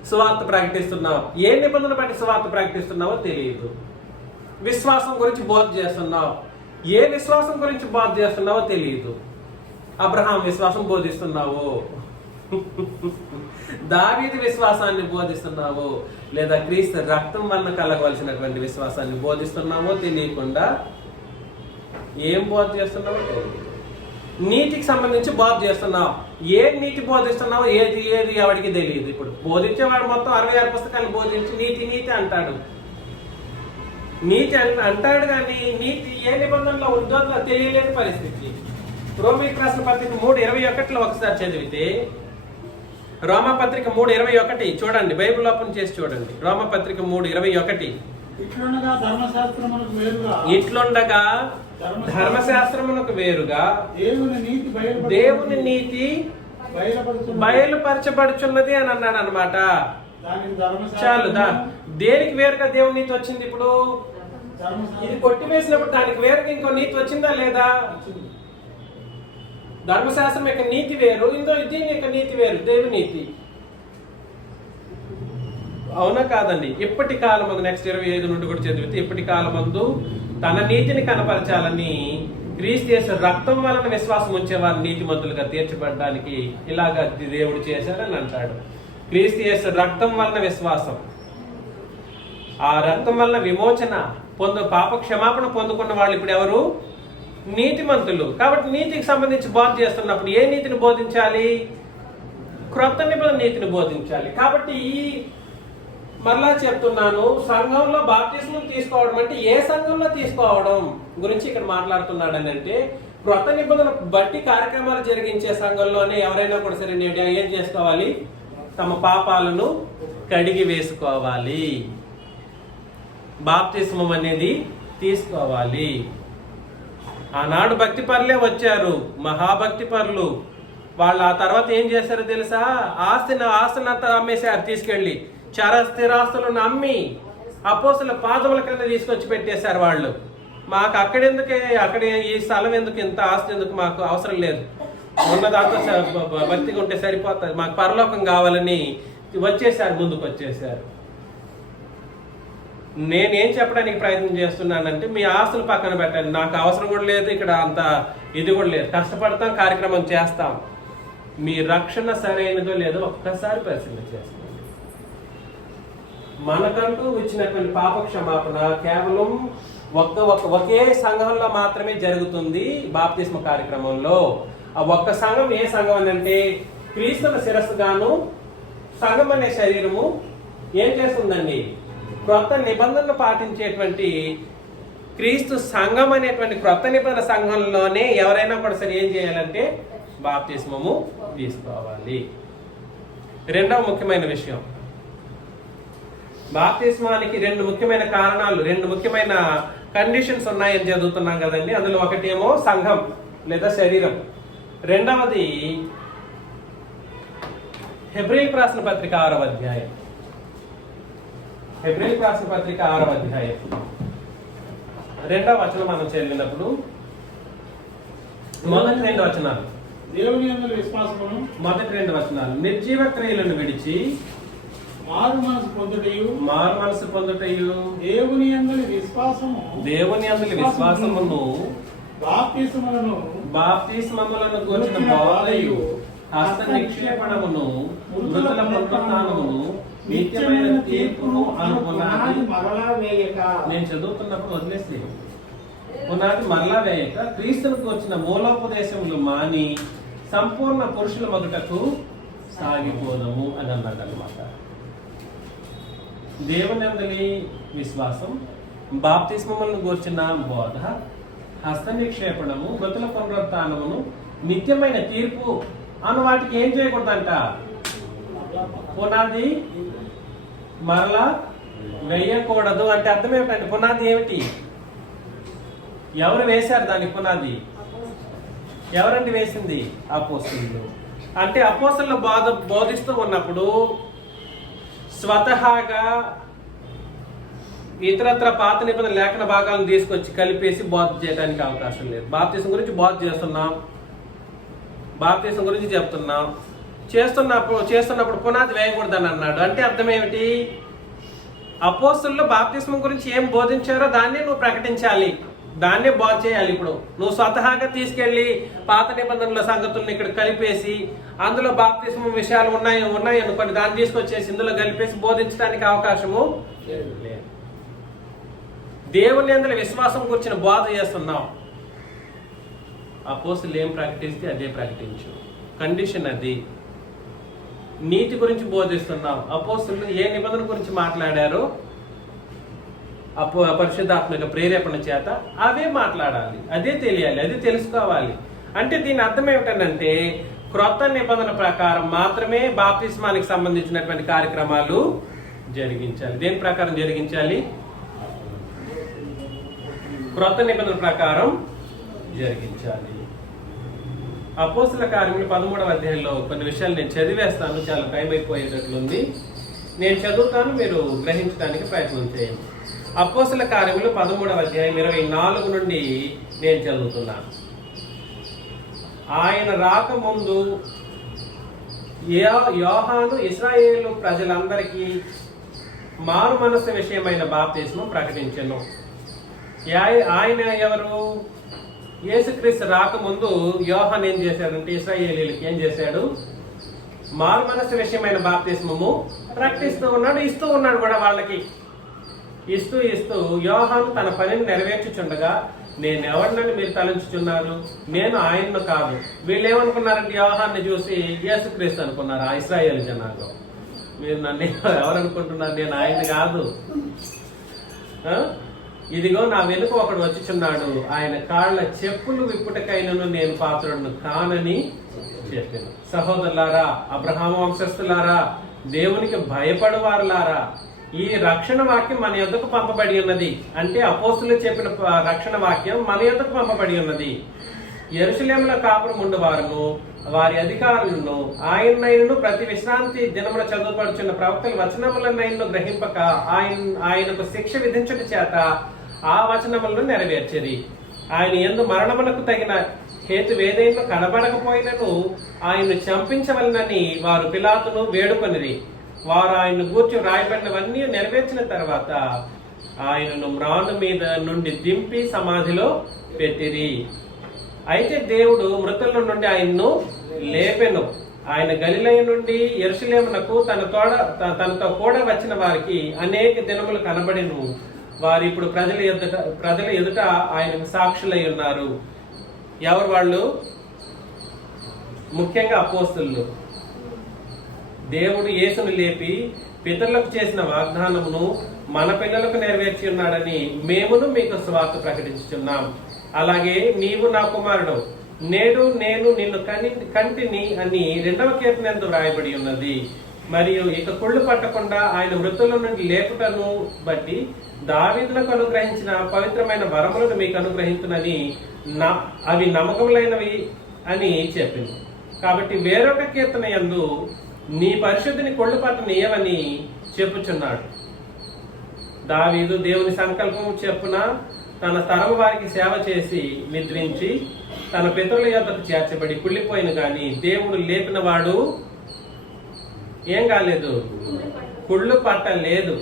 సువార్త ప్రకటిస్తున్నావు, ఏ నిబంధన బట్టి సువార్త ప్రకటిస్తున్నావో తెలియదు. విశ్వాసం గురించి బోధ చేస్తున్నావు, ఏ విశ్వాసం గురించి బోధ చేస్తున్నావో తెలియదు. అబ్రహాం విశ్వాసం బోధిస్తున్నావు, దావీదు విశ్వాసాన్ని బోధిస్తున్నావు, లేదా క్రీస్తు రక్తం వలన కలగవలసినటువంటి విశ్వాసాన్ని బోధిస్తున్నావో తెలియకుండా ఏం బోధ చేస్తున్నావో తెలియదు. నీతికి సంబంధించి బోధ చేస్తున్నావు, ఏ నీతి బోధిస్తున్నావో ఏది ఎవరికి తెలియదు. ఇప్పుడు బోధించేవాడు మొత్తం 66 పుస్తకాలు బోధించి నీతి నీతి అంటాడు, నీతి అంటాడు కానీ నీతి ఏ నిబంధనలో ఉందో తెలియలేని పరిస్థితి. రోమీయులకు రాసిన పత్రిక 3:21 ఒకసారి చదివితే, రోమపత్రిక 3:21 చూడండి, బైబిల్ ఓపెన్ చేసి చూడండి. రోమపత్రిక 3:21 ఇట్లుండగా ధర్మశాస్త్రమునకు వేరుగా దేవుని నీతి బయలుపరచబడుచున్నది అని అన్నాడు అనమాట. చాలు, దేనికి వేరుగా దేవుని నీతి వచ్చింది? ఇప్పుడు ఇది కొట్టివేసినప్పుడు దానికి వేరుగా ఇంకో నీతి వచ్చిందా లేదా? ధర్మశాస్త్రం యొక్క నీతి వేరు, దీని యొక్క నీతి వేరు, దేవుని నీతి. అవునా కాదండి? ఇప్పటి కాలమందు, నెక్స్ట్ 25 నుండి కూడా చదివితే, ఇప్పటి కాలమందు తన నీతిని కనపరచాలని క్రీస్తు యేసు రక్తం వలన విశ్వాసం ఉంచే వారిని నీతిమంతులుగా తీర్చబడడానికి ఇలాగా దేవుడు చేశాడని అంటాడు. క్రీస్తు యేసు రక్తం వలన విశ్వాసం, ఆ రక్తం వలన విమోచన పాప క్షమాపణ పొందుకున్న వాళ్ళు ఇప్పుడు ఎవరు? నీతిమంతులు. కాబట్టి నీతికి సంబంధించి బోధ చేస్తున్నప్పుడు ఏ నీతిని బోధించాలి? క్రొత్త నిబంధన నీతిని బోధించాలి. కాబట్టి మరలా చెప్తున్నాను, సంఘంలో బాప్తిస్మం తీసుకోవడం అంటే ఏ సంఘంలో తీసుకోవడం గురించి ఇక్కడ మాట్లాడుతున్నాడు అని అంటే, క్రొత్త నిబంధన బట్టి కార్యక్రమాలు జరిగించే సంఘంలోనే ఎవరైనా కూడా సరే ఏం చేసుకోవాలి? తమ పాపాలను కడిగి వేసుకోవాలి, బాప్తిస్మం అనేది తీసుకోవాలి. ఆనాడు భక్తి పరులే వచ్చారు, మహాభక్తి పరులు. వాళ్ళు ఆ తర్వాత ఏం చేశారో తెలుసా? ఆస్తిని అంతా అమ్మేశారు, తీసుకెళ్లి స్థిరాస్తులను అమ్మి అపోస్తలుల పాదముల కింద తీసుకొచ్చి పెట్టేశారు. వాళ్ళు మాకు అక్కడ ఈ స్థలం ఎందుకు, ఇంత ఆస్తి ఎందుకు, మాకు అవసరం లేదు, ఉన్న దాంతో భక్తిగా ఉంటే సరిపోతుంది, మాకు పరలోకం కావాలని వచ్చేసారు, ముందుకు వచ్చేసారు. నేనేం చెప్పడానికి ప్రయత్నం చేస్తున్నానంటే, మీ ఆస్తులు పక్కన పెట్టండి, నాకు అవసరం కూడా లేదు, ఇక్కడ అంత ఇది కూడా లేదు, కష్టపడతాం, కార్యక్రమం చేస్తాం. మీ రక్షణ సరైనదో లేదో ఒక్కసారి పరిశీలన చేస్తాం. మనకంటూ ఇచ్చినటువంటి పాప క్షమాపణ కేవలం ఒకే సంఘంలో మాత్రమే జరుగుతుంది. బాప్తిస్మ కార్యక్రమంలో ఆ ఒక్క సంఘం ఏ సంఘం అని అంటే, క్రీస్తుల శిరస్సుగాను సంఘం అనే శరీరము ఏం చేస్తుందండి? క్రొత్త నిబంధనలు పాటించేటువంటి క్రీస్తు సంఘం అనేటువంటి క్రొత్త నిబంధన సంఘంలోనే ఎవరైనా కూడా సరే ఏం చేయాలంటే బాప్తిస్మము తీసుకోవాలి. రెండవ ముఖ్యమైన విషయం, బాప్తిస్మానికి 2 ముఖ్యమైన కారణాలు, 2 ముఖ్యమైన కండిషన్స్ ఉన్నాయని చదువుతున్నాం కదండి. అందులో ఒకటేమో సంఘం లేదా శరీరం, రెండవది హెబ్రీయులకు రాసిన పత్రిక 6వ అధ్యాయం. హెబ్రీయులకు రాసిన పత్రిక 6వ అధ్యాయం 2వ వచనం మనం చదివినప్పుడు మొదటి 2 వచనాలు, దేవుని యందు విశ్వాసమును, మొదటి 2 వచనాలు, నిర్జీవ క్రియలను విడిచి మారు మనసు పొందుటయు దేవుని యందు విశ్వాసమును బాప్తిస్మములను గూర్చిన బోధయు హస్త నిక్షేపణమును మృతుల పునరుత్థానమును నిత్యమైన తీర్పును అనుకున్నది మరలా వేయక. నేను చదువుతున్నప్పుడు వదిలేసి పునాది మరలా వేయక క్రీస్తునికి వచ్చిన మూలోపదేశములు మాని సంపూర్ణ పురుషుల మొదటకు సాగిపోదము అని అన్నాడు అనమాట. దేవుని అందరి విశ్వాసం, బాప్తిస్మములను గూర్చిన బోధ, హస్త నిక్షేపణము, మృతుల పునరుత్థానమును, నిత్యమైన తీర్పు అన్న వాటికి ఏం చేయకూడదంట? పునాది మరలా వేయకూడదు. అంటే అర్థం ఏమిటంటే, పునాది ఏమిటి? ఎవరు వేశారు దానికి పునాది? ఎవరండి వేసింది? అపోస్తలులు. అంటే అపోస్తలులు బోధిస్తూ ఉన్నప్పుడు స్వతహాగా ఇతరత్ర పాత నిబంధన లేఖన భాగాలను తీసుకొచ్చి కలిపేసి బోధ చేయడానికి అవకాశం లేదు. బాప్తిసం గురించి బోధ చేస్తున్నాం, బాప్తిసం గురించి చెప్తున్నాం, చేస్తున్నప్పుడు పునాది వేయకూడదని అన్నాడు. అంటే అర్థం ఏమిటి? అపోస్తులు బాప్తిస్మం గురించి ఏం బోధించారో దాన్ని నువ్వు ప్రకటించాలి, దాన్నే బోధ చేయాలి. ఇప్పుడు నువ్వు స్వతహాగా తీసుకెళ్లి పాత నిబంధనల సంగతులను ఇక్కడ కలిపేసి అందులో బాప్తిస్మం విషయాలు ఉన్నాయి అనుకోండి, దాన్ని తీసుకొచ్చేసి ఇందులో కలిపేసి బోధించడానికి అవకాశము లేదు. దేవుని యందు విశ్వాసం గురించిన బోధ చేస్తున్నావు. అపోస్తులు ఏం ప్రకటిస్తే అదే ప్రకటించు, కండిషన్ అది. నీతి గురించి బోధిస్తున్నావు, అపోస్తులు ఏ నిబంధన గురించి మాట్లాడారో పరిశుద్ధాత్మక ప్రేరేపణ చేత అవే మాట్లాడాలి, అదే తెలియాలి, అదే తెలుసుకోవాలి. అంటే దీని అర్థం ఏమిటంటే క్రొత్త నిబంధన ప్రకారం మాత్రమే బాప్తిస్మానికి సంబంధించినటువంటి కార్యక్రమాలు జరిగించాలి. దేని ప్రకారం జరిగించాలి? క్రొత్త నిబంధన ప్రకారం జరిగించాలి. అపోస్తుల కార్యములు 13వ అధ్యాయంలో కొన్ని విషయాలు నేను చదివేస్తాను, చాలా టైం అయిపోయేటట్లుంది. నేను చదువుతాను, మీరు గ్రహించడానికి ప్రయత్నం చేయండి. అపోస్తుల కార్యములు 13వ అధ్యాయం 24 నుండి నేను చదువుతున్నాను. ఆయన రాకముందు యోహాను ఇశ్రాయేలు ప్రజలందరికీ మారు మనస్సు విషయమైన బాప్తిస్మం ప్రకటించెను. ఆయన ఎవరు? యేసుక్రీస్తు రాకముందు యోహాను ఏం చేశాడంటే ఇశ్రాయేలీయులకి ఏం చేశాడు? మారు మనస్సు విషయమైన బాప్తిస్మము ప్రకటిస్తూ ఉన్నాడు, ఇస్తూ ఉన్నాడు కూడా వాళ్ళకి. ఇస్తూ యోహాను తన పనిని నెరవేర్చుచుండగా, నేను ఎవరినని మీరు తలంచుచున్నారు? నేను ఆయన్ను కాదు. వీళ్ళు ఏమనుకున్నారంటే యోహాన్ని చూసి యేసుక్రీస్తు అనుకున్నారు. ఆ ఇశ్రాయేలు జనాలు, మీరు నన్ను ఎవరు అనుకుంటున్నారు? నేను ఆయన కాదు. ఇదిగో నా వెనుక ఒకడు వచ్చుచున్నాడు, ఆయన కాళ్ళ చెప్పులు విప్పుటకైనను నేను పాత్రుడును కానని చెప్పాను. సహోదరులారా, అబ్రహాము వంశస్థులారా, దేవునికి భయపడువారులారా, ఈ రక్షణ వాక్యం మన యొద్దకు పంపబడి ఉన్నది. అంటే అపోస్తులు చెప్పిన రక్షణ వాక్యం మన యొద్దకు పంపబడి ఉన్నది. యెరూషలేములో కాపురం ఉండేవారును వారి అధికారులను ఆయనను ప్రతి విశ్రాంతి దినమున చదువుపడుచున్న ప్రవక్తల వచనములనైను గ్రహింపక ఆయనకు శిక్ష విధించుట చేత ఆ వచనములను నెరవేర్చేది. ఆయన యందు మరణములకు తగిన హేతువేదైనా కనబడకపోయినను ఆయన చంపించవలనని వారు పిలాతును వేడుకొనిది. వారు ఆయన్ను గూర్చి రాయబడినవన్నీ నెరవేర్చిన తర్వాత ఆయనను మ్రాను మీద నుండి దింపి సమాధిలో పెట్టిరి. అయితే దేవుడు మృతుల నుండి ఆయన్ను లేపెను. ఆయన గలిలయ నుండి యెరూషలేమునకు తనతో కూడా వచ్చిన వారికి అనేక దినములు కనబడిను. వారు ఇప్పుడు ప్రజల ఎదుట ఆయనకు సాక్షులై ఉన్నారు. ఎవరు వాళ్ళు? ముఖ్యంగా అపోస్తలులు. దేవుడు యేసును లేపి పితరులకు చేసిన వాగ్దానమును మన పిల్లలకు నెరవేర్చి ఉన్నాడని మేమును మీకు స్వార్త ప్రకటించుచున్నాం. అలాగే నీవు నా కుమారుడు, నేడు నేను నిన్ను కంటిని అని 2వ కీర్తనందు వ్రాయబడి ఉన్నది. మరియు ఇక కుళ్ళు పట్టకుండా ఆయన మృతుల నుండి లేపుటను బట్టి దావీదులకు అనుగ్రహించిన పవిత్రమైన వరములను మీకు అనుగ్రహించునని అవి నమ్మకములైనవి అని చెప్పింది. కాబట్టి వేరొక కీర్తన యందు నీ పరిశుద్ధిని కొళ్ళు పట్టనీయవని చెప్పుచున్నాడు. దావీదు దేవుని సంకల్పం చెప్పున తన తరం వారికి సేవ చేసి నిద్రించి తన పితరుల యొద్దకు చేర్చబడి కుళ్ళిపోయిన గాని దేవుడు లేపిన వాడు ఏం కాలేదు, కుళ్ళు పట్టలేదు.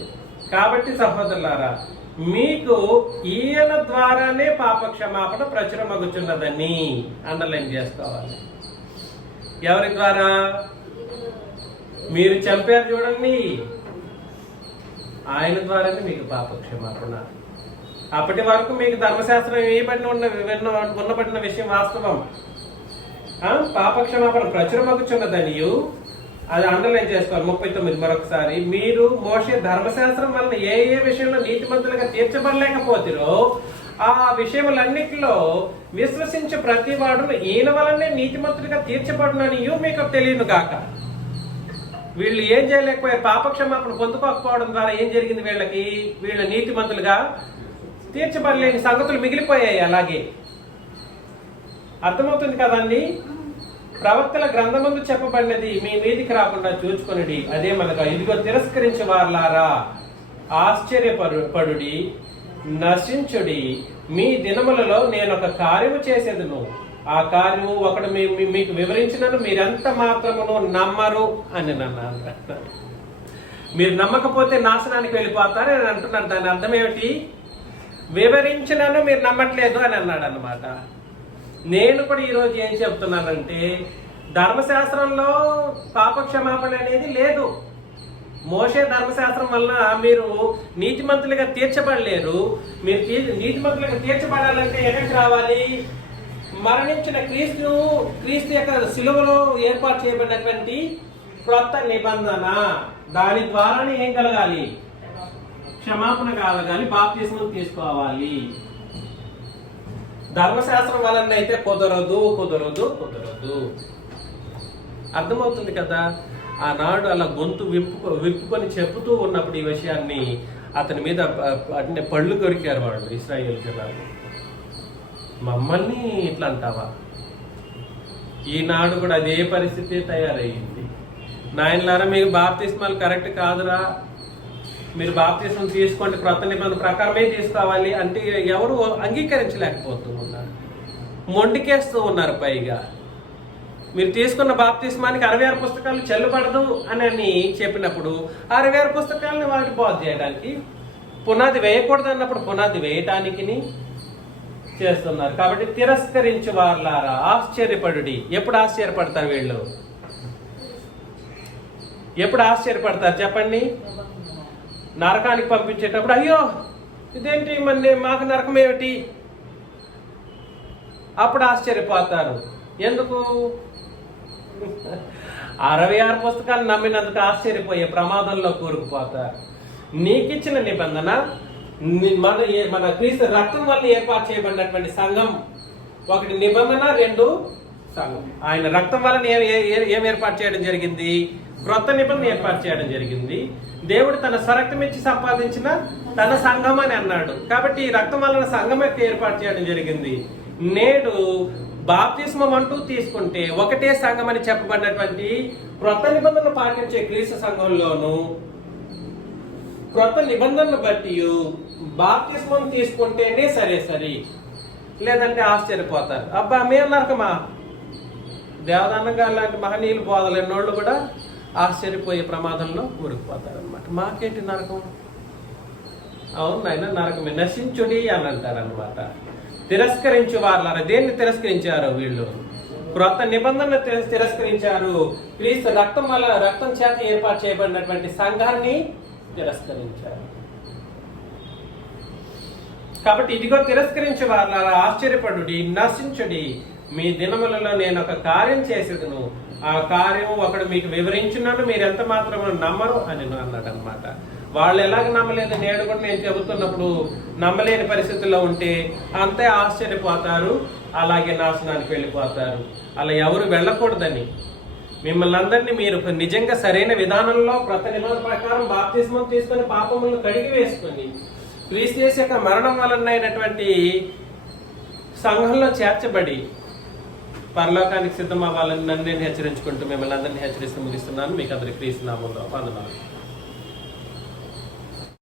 కాబట్టి సహోదరులారా, మీకు ఈయన ద్వారానే పాపక్షమాపణ ప్రచురమగుచున్నదని అండర్లైన్ చేసుకోవాలి. ఎవరి ద్వారా? మీరు చంపారు చూడండి, ఆయన ద్వారానే మీకు పాపక్షమాపణ. అప్పటి వరకు మీకు ధర్మశాస్త్రం ఉన్నబడిన విషయం వాస్తవం. పాపక్షమాపణ ప్రచురమగుచున్నదనియు అది అండర్లైన్ చేసుకోవాలి. 39 మరొకసారి, మీరు మోషే ధర్మశాస్త్రం వలన ఏ విషయంలో నీతిమంతులుగా తీర్చబడలేకపోతారో ఆ విషయములన్నిటిలో విశ్వసించే ప్రతి వాడును ఈయన వలనే నీతిమంతుడిగా తీర్చబడునని మీకు తెలియను గాక. వీళ్ళు ఏం చేయలేకపోయారు? పాపక్షమాపణ పొందుకోకపోవడం ద్వారా ఏం జరిగింది? వీళ్ళ నీతిమంతులుగా తీర్చబడలేని సంగతులు మిగిలిపోయాయి. అలాగే అర్థమవుతుంది కదండి. ప్రవక్తల గ్రంథమందు చెప్పబడినది మీ మీదికి రాకుండా చూచుకొనిడి. అదే మనగా ఇదిగో తిరస్కరించే వారులారా, ఆశ్చర్యపడుడి, నశించుడి. మీ దినములలో నేను ఒక కార్యము చేసేదను, ఆ కార్యము ఒకడు మీకు వివరించినను మీరెంత మాత్రమును నమ్మరు అని నన్ను అంటున్నాడు. మీరు నమ్మకపోతే నాశనానికి వెళ్ళిపోతారు అని అంటున్నాడు. దాని అర్థం ఏమిటి? వివరించినను మీరు నమ్మట్లేదు అని అన్నాడు అన్నమాట. నేను కూడా ఈరోజు ఏం చెప్తున్నానంటే, ధర్మశాస్త్రంలో పాపక్షమాపణ అనేది లేదు. మోషే ధర్మశాస్త్రం వల్ల మీరు నీతిమంతులుగా తీర్చబడలేరు. మీరు నీతిమంతులుగా తీర్చబడాలంటే ఎక్కడికి రావాలి? మరణించిన క్రీస్తు యొక్క శిలువలో ఏర్పాటు చేయబడినటువంటి క్రొత్త నిబంధన, దాని ద్వారానే ఏం కలగాలి? క్షమాపణ కలగాలి, బాప్తిస్మం తీసుకోవాలి. ధర్మశాస్త్రం వలన అయితే కుదరదు. అర్థమవుతుంది కదా? ఆనాడు అలా గొంతు విప్పుకొని చెప్పుతూ ఉన్నప్పుడు ఈ విషయాన్ని అతని మీద అంటే పళ్ళు కొరికారు వాళ్ళు, ఇశ్రాయేలు జనాలు. మమ్మల్ని ఇట్లా అంటావా? ఈనాడు కూడా అదే పరిస్థితి తయారయ్యింది. నాయనలారా, మీకు బాప్తిస్మాలు కరెక్ట్ కాదురా, మీరు బాప్తిస్మం తీసుకోండి, క్రొత్త నిబంధన ప్రకారమే తీసుకోవాలి అంటే ఎవరు అంగీకరించలేకపోతూ ఉన్నారు, మొండికేస్తూ ఉన్నారు. పైగా మీరు తీసుకున్న బాప్తిస్మానికి 66 పుస్తకాలు చెల్లుబడదు అని చెప్పినప్పుడు 66 పుస్తకాలను వాటి బాగు చేయడానికి, పునాది వేయకూడదు అన్నప్పుడు పునాది వేయటానికి చేస్తున్నారు. కాబట్టి తిరస్కరించు వారులారా ఆశ్చర్యపడుడి. ఎప్పుడు ఆశ్చర్యపడతారు వీళ్ళు? ఎప్పుడు ఆశ్చర్యపడతారు చెప్పండి? నరకానికి పంపించేటప్పుడు అయ్యో ఇదేంటి మరి మాకు నరకం ఏమిటి? అప్పుడు ఆశ్చర్యపోతారు. ఎందుకు? 66 పుస్తకాలు నమ్మినందుకు ఆశ్చర్యపోయే ప్రమాదంలో కూరుకుపోతారు. నీకిచ్చిన నిబంధన మన క్రీస్తు రక్తం వల్ల ఏర్పాటు చేయబడినటువంటి సంఘం. ఒకటి నిబంధన, 2 సంఘం. ఆయన రక్తం వలన ఏం ఏర్పాటు చేయడం జరిగింది? క్రొత్త నిబంధన ఏర్పాటు చేయడం జరిగింది. దేవుడు తన స్వరక్తం ఇచ్చి సంపాదించిన తన సంఘం అని అన్నాడు. కాబట్టి ఈ రక్తం వలన సంఘం యొక్క ఏర్పాటు చేయడం జరిగింది. నేడు బాప్తిస్మం అంటూ తీసుకుంటే ఒకటే సంఘం అని చెప్పబడినటువంటి క్రొత్త నిబంధనలు పాటించే క్రీస్తు సంఘంలోను క్రొత్త నిబంధనలు బట్టి బాప్తిస్మం తీసుకుంటేనే సరే, లేదంటే ఆశ్చర్యపోతారు. అబ్బా మేము నరకమా? దేవదానంగా లాంటి మహనీయులు బోధలేనోళ్ళు కూడా ఆశ్చర్యపోయే ప్రమాదంలో కూరుకుపోతారు అనమాట. మాకేంటి నరకం? అవును నాయన, నరకమే, నశించుడి అని అంటారు అనమాట. తిరస్కరించు వారులారా. దేన్ని తిరస్కరించారు వీళ్ళు? క్రొత్త నిబంధనలు తిరస్కరించారు. క్రీస్తు రక్తం చేత ఏర్పాటు చేయబడినటువంటి సంఘాన్ని తిరస్కరించారు. కాబట్టి ఇదిగో తిరస్కరించు వారులారా ఆశ్చర్యపడుడి, నశించుడి. మీ దినములలో నేను ఒక కార్యం చేసేదను, ఆ కార్యం ఒకడు మీకు వివరించున్నాడు, మీరు ఎంత మాత్రం నమ్మరు అని అన్నాడు అనమాట. వాళ్ళు ఎలాగ నమ్మలేదు? నేడు కూడా నేను చెబుతున్నప్పుడు నమ్మలేని పరిస్థితుల్లో ఉంటే అంతే ఆశ్చర్యపోతారు, అలాగే నాశనానికి వెళ్ళిపోతారు. అలా ఎవరు వెళ్ళకూడదని మిమ్మల్ని అందరినీ మీరు నిజంగా సరైన విధానంలో క్రొత్త నిబంధన ప్రకారం బాప్తిస్మం తీసుకొని పాపములను కడిగి వేసుకొని క్రీస్తు యొక్క మరణం వలన అయినటువంటి సంఘంలో చేర్చబడి పరలోకానికి సిద్ధం అవ్వాలని నన్ను నేను హెచ్చరించుకుంటూ మిమ్మల్ని అందరినీ హెచ్చరిస్తూ ముగిస్తున్నాను. మీకు అందరికీ క్రీస్తు నామములో వందనాలు.